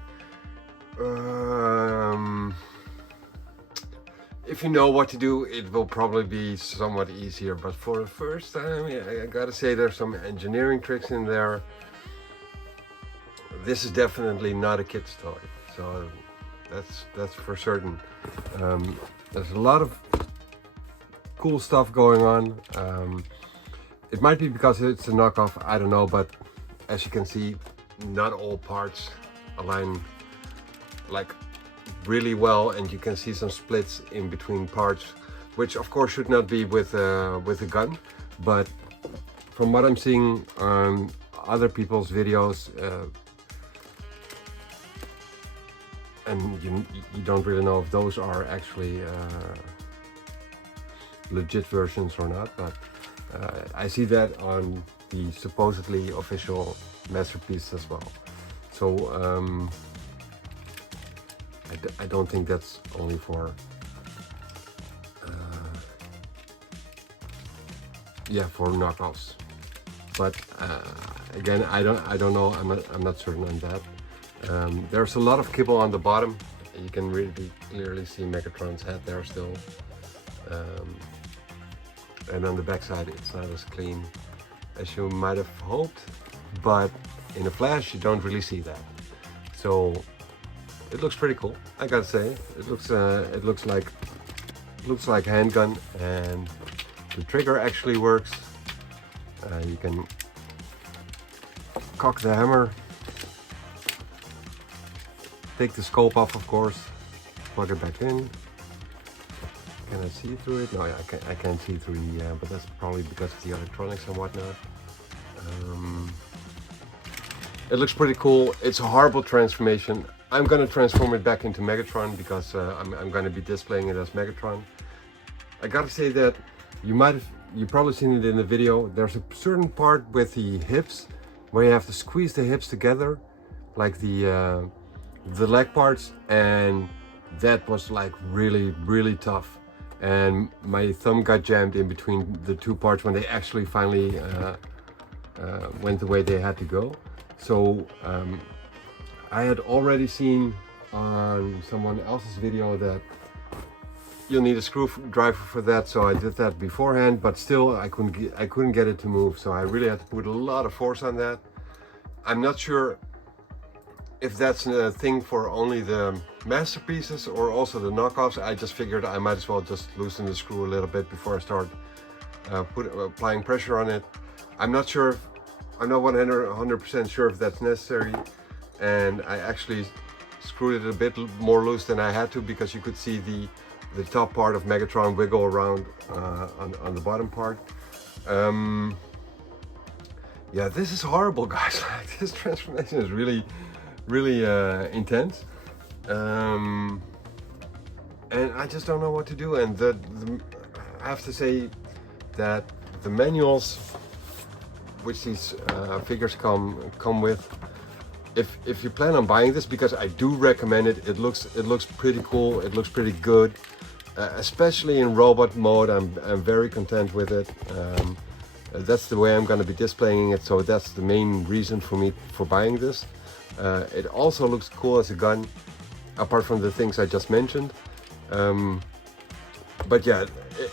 If you know what to do, it will probably be somewhat easier, but for the first time, I gotta say there's some engineering tricks in there. This is definitely not a kid's toy, so that's for certain. There's a lot of cool stuff going on. It might be because it's a knockoff, I don't know, but as you can see, not all parts align like really well, and you can see some splits in between parts, which of course should not be with a gun, but from what I'm seeing on other people's videos, and you don't really know if those are actually legit versions or not, but I see that on the supposedly official masterpiece as well. So I don't think that's only for for knockoffs. But again, I don't know. I'm not certain on that. There's a lot of kibble on the bottom. You can really clearly see Megatron's head there still. And on the back side, it's not as clean as you might have hoped, but in a flash, you don't really see that. So it looks pretty cool, I gotta say. It looks like handgun, and the trigger actually works. You can cock the hammer, take the scope off, of course, plug it back in. Can I see through it? No, yeah, I can't see through the, but that's probably because of the electronics and whatnot. It looks pretty cool. It's a horrible transformation. I'm gonna transform it back into Megatron because I'm gonna be displaying it as Megatron. I gotta say that you've probably seen it in the video. There's a certain part with the hips where you have to squeeze the hips together, like the leg parts, and that was like really tough. And my thumb got jammed in between the two parts when they actually finally went the way they had to go. So I had already seen on someone else's video that you'll need a screwdriver for that, so I did that beforehand, but still I couldn't get it to move, so I really had to put a lot of force on that. I'm not sure if that's a thing for only the masterpieces or also the knockoffs. I just figured I might as well just loosen the screw a little bit before I start applying pressure on it. I'm not sure I'm not 100% sure if that's necessary, and I actually screwed it a bit more loose than I had to, because you could see the top part of Megatron wiggle around on the bottom part. Yeah, this is horrible, guys. This transformation is really intense, and I just don't know what to do. And I have to say that the manuals which these figures come with, if you plan on buying this, because I do recommend it. It looks pretty cool. It looks pretty good, especially in robot mode. I'm very content with it. That's the way I'm going to be displaying it, so that's the main reason for me for buying this. It also looks cool as a gun, apart from the things I just mentioned. But yeah,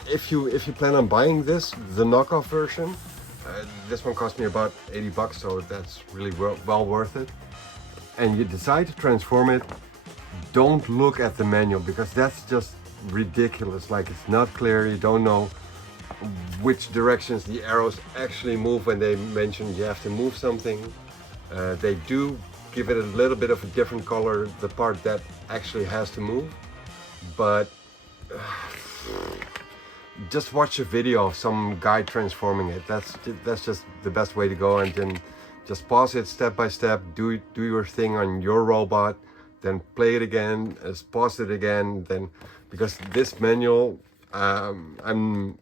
if you plan on buying this, the knockoff version, this one cost me about 80 bucks, so that's really well worth it. And you decide to transform it, don't look at the manual, because that's just ridiculous. Like, it's not clear, you don't know which directions the arrows actually move when they mention you have to move something. They do give it a little bit of a different color, the part that actually has to move, but just watch a video of some guy transforming it. That's just the best way to go, and then just pause it step by step, do your thing on your robot, then play it again, pause it again, then, because this manual, I'm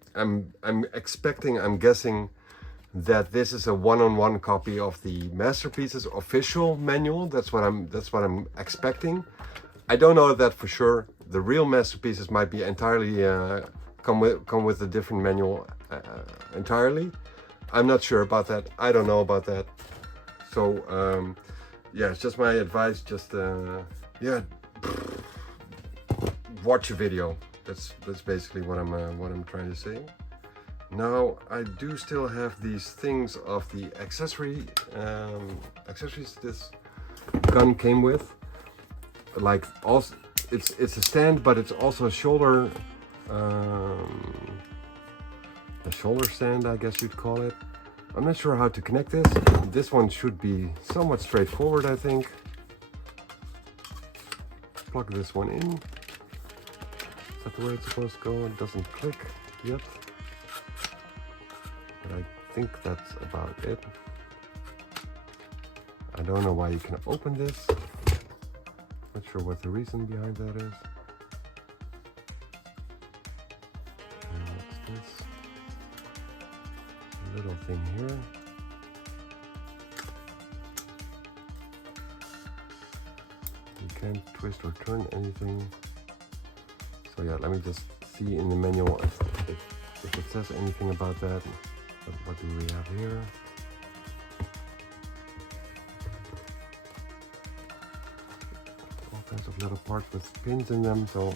guessing that this is a one-on-one copy of the Masterpieces official manual. That's what I'm expecting. I don't know that for sure. The real Masterpieces might be entirely come with a different manual entirely. I'm not sure about that. I don't know about that. So yeah, it's just my advice. Just yeah, watch a video. That's basically what I'm trying to say. Now I do still have these things of the accessories this gun came with. Like also, it's a stand, but it's also a shoulder stand, I guess you'd call it. I'm not sure how to connect this. This one should be somewhat straightforward, I think. Plug this one in. Is that the way it's supposed to go? It doesn't click yet. But I think that's about it. I don't know why you can open this. Not sure what the reason behind that is. And what's this? A little thing here. You can't twist or turn anything. So yeah, let me just see in the manual if it says anything about that. But what do we have here? All kinds of little parts with pins in them. So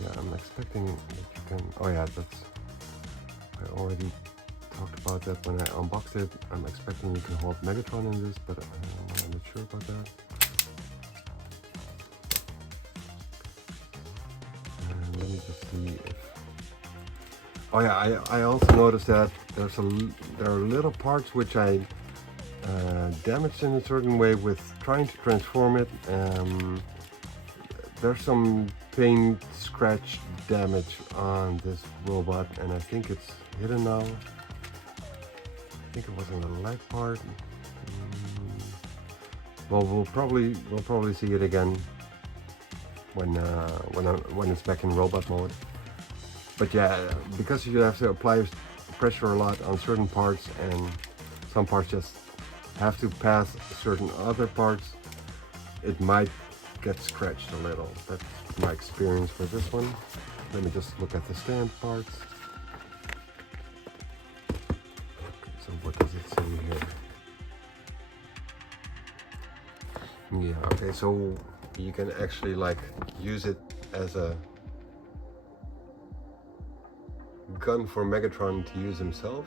yeah, I'm expecting that you can. Oh yeah, I already talked about that when I unboxed it. I'm expecting you can hold Megatron in this, but I'm not sure about that. And let me just see if. Oh yeah, I also noticed that there are little parts which I damaged in a certain way with trying to transform it. There's some paint scratch damage on this robot, and I think it's hidden now. I think it was in the leg part. Well, we'll probably see it again when it's back in robot mode. But yeah, because you have to apply pressure a lot on certain parts, and some parts just have to pass certain other parts, it might get scratched a little. That's my experience with this one. Let me just look at the stand parts. Okay, so what does it say here? Yeah, okay, so you can actually like use it as a gun for Megatron to use himself.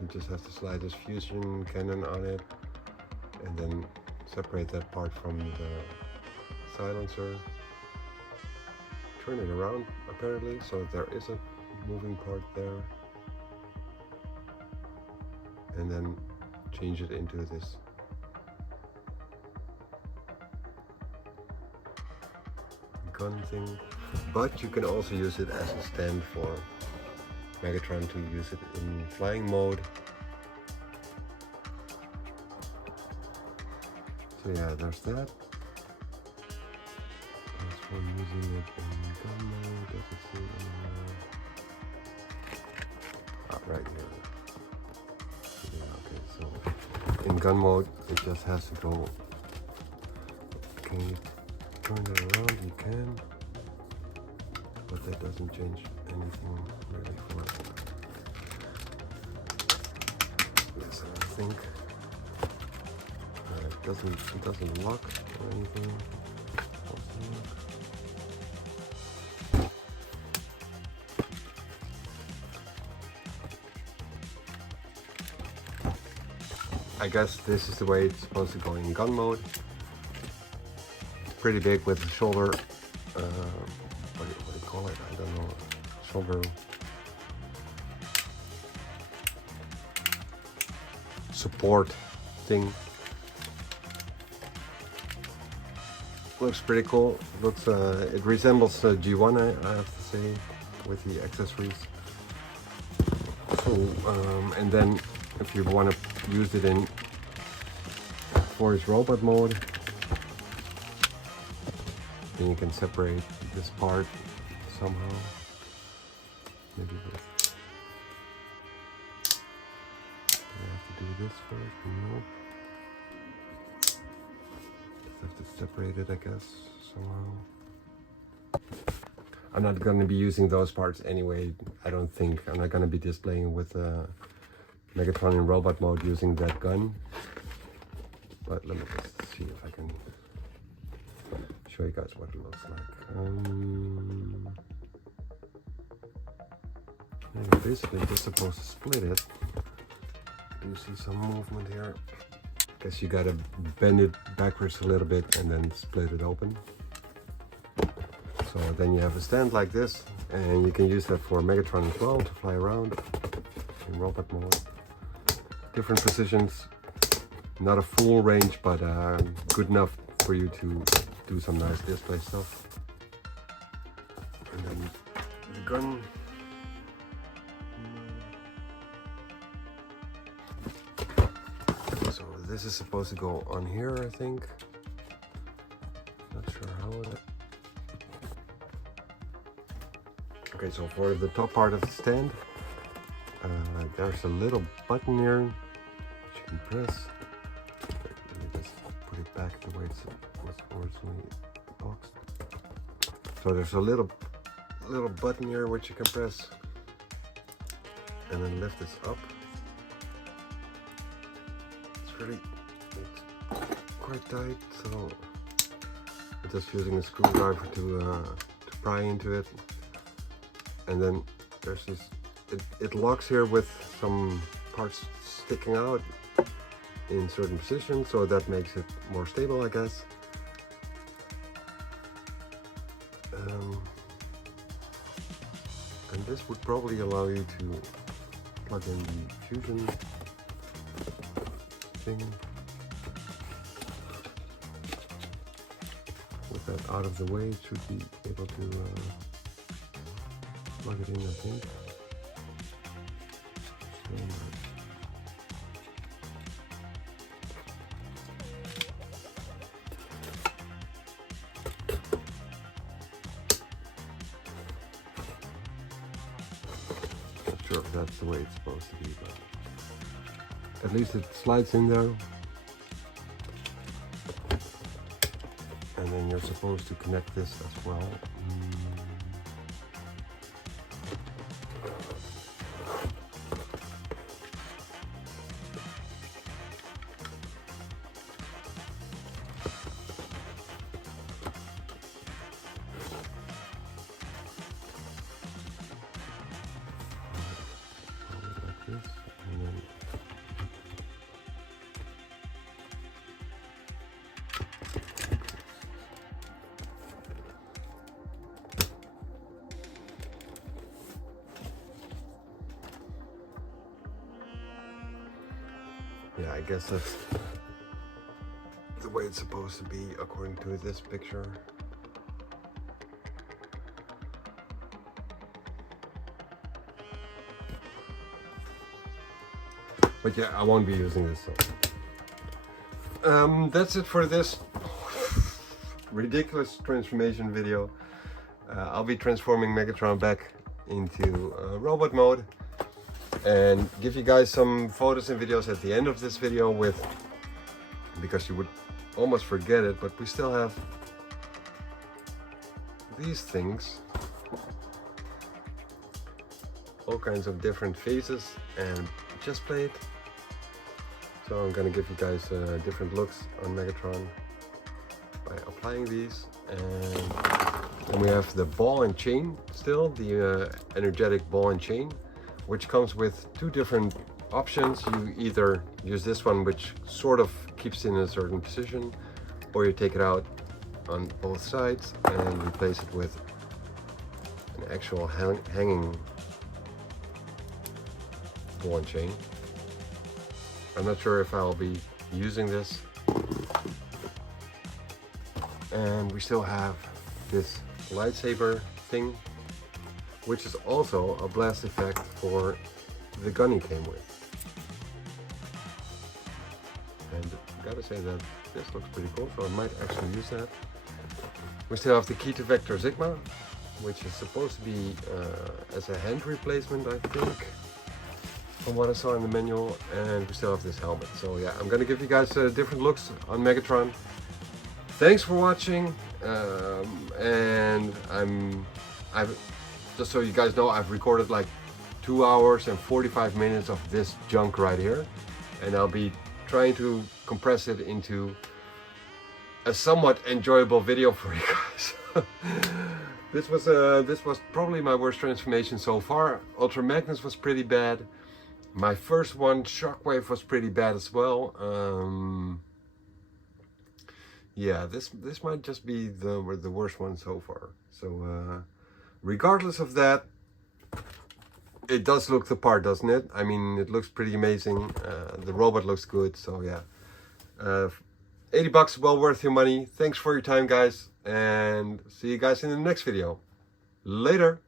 You just have to slide this fusion cannon on it and then separate that part from the silencer. Turn it around apparently, so there is a moving part there. And then change it into this gun thing. But you can also use it as a stand for Megatron to use it in flying mode. So yeah, there's that. As for using it in gun mode, does it say anywhere? Ah, right here. Yeah, okay, so in gun mode, it just has to go. Can you turn it around? You can. But that doesn't change anything really for it. Yes, I think it doesn't lock or anything. I guess this is the way it's supposed to go in gun mode. It's pretty big with the shoulder. What do you call it? I don't know. Shoulder support thing. Looks pretty cool. Looks it resembles G1, I have to say, with the accessories. So and then if you want to use it in for his robot mode, then you can separate this part somehow. Maybe this. Do I have to do this first? Nope. Just have to separate it, I guess, somehow. I'm not going to be using those parts anyway. I don't think I'm not going to be displaying with Megatron in robot mode using that gun. But let me just see if I can show you guys what it looks like. You're basically just supposed to split it. Do see some movement here. Guess you gotta bend it backwards a little bit and then split it open. So then you have a stand like this, and you can use that for Megatron as well to fly around in robot mode. Different positions, not a full range, but good enough for you to do some nice display stuff. And then the gun. So this is supposed to go on here, I think. Not sure how it. Okay, so for the top part of the stand, there's a little button here which you can press. Let me just put it back the way it was originally boxed. So there's a little button here which you can press and then lift this up. It's quite tight, so I'm just using a screwdriver to pry into it. And then there's this, it locks here with some parts sticking out in certain positions, so that makes it more stable, I guess. And this would probably allow you to plug in the fusion thing. With that out of the way, it should be able to plug it in, I think. Not sure if that's the way it's supposed to be, but at least it slides in there. And then you're supposed to connect this as well. Yeah, I guess that's the way it's supposed to be according to this picture. But yeah, I won't be using this. So. That's it for this ridiculous transformation video. I'll be transforming Megatron back into robot mode. And give you guys some photos and videos at the end of this video because you would almost forget it, but we still have these things, all kinds of different faces and chest plate. So I'm gonna give you guys different looks on Megatron by applying these. And then we have the ball and chain still, the energetic ball and chain, which comes with two different options. You either use this one, which sort of keeps it in a certain position, or you take it out on both sides and replace it with an actual hanging ball and chain. I'm not sure if I'll be using this. And we still have this lightsaber thing, which is also a blast effect for the gun he came with. And gotta say that this looks pretty cool, so I might actually use that. We still have the key to Vector Sigma, which is supposed to be as a hand replacement, I think, from what I saw in the manual. And we still have this helmet. So yeah, I'm gonna give you guys different looks on Megatron. Thanks for watching, and I'm I've just so you guys know, I've recorded like 2 hours and 45 minutes of this junk right here, and I'll be trying to compress it into a somewhat enjoyable video for you guys. This was probably my worst transformation so far. Ultra Magnus was pretty bad. My first one, Shockwave, was pretty bad as well. Yeah, this might just be the worst one so far. So regardless of that, it does look the part, doesn't it? I mean, it looks pretty amazing. The robot looks good, so yeah. $80, well worth your money. Thanks for your time, guys, and see you guys in the next video. Later.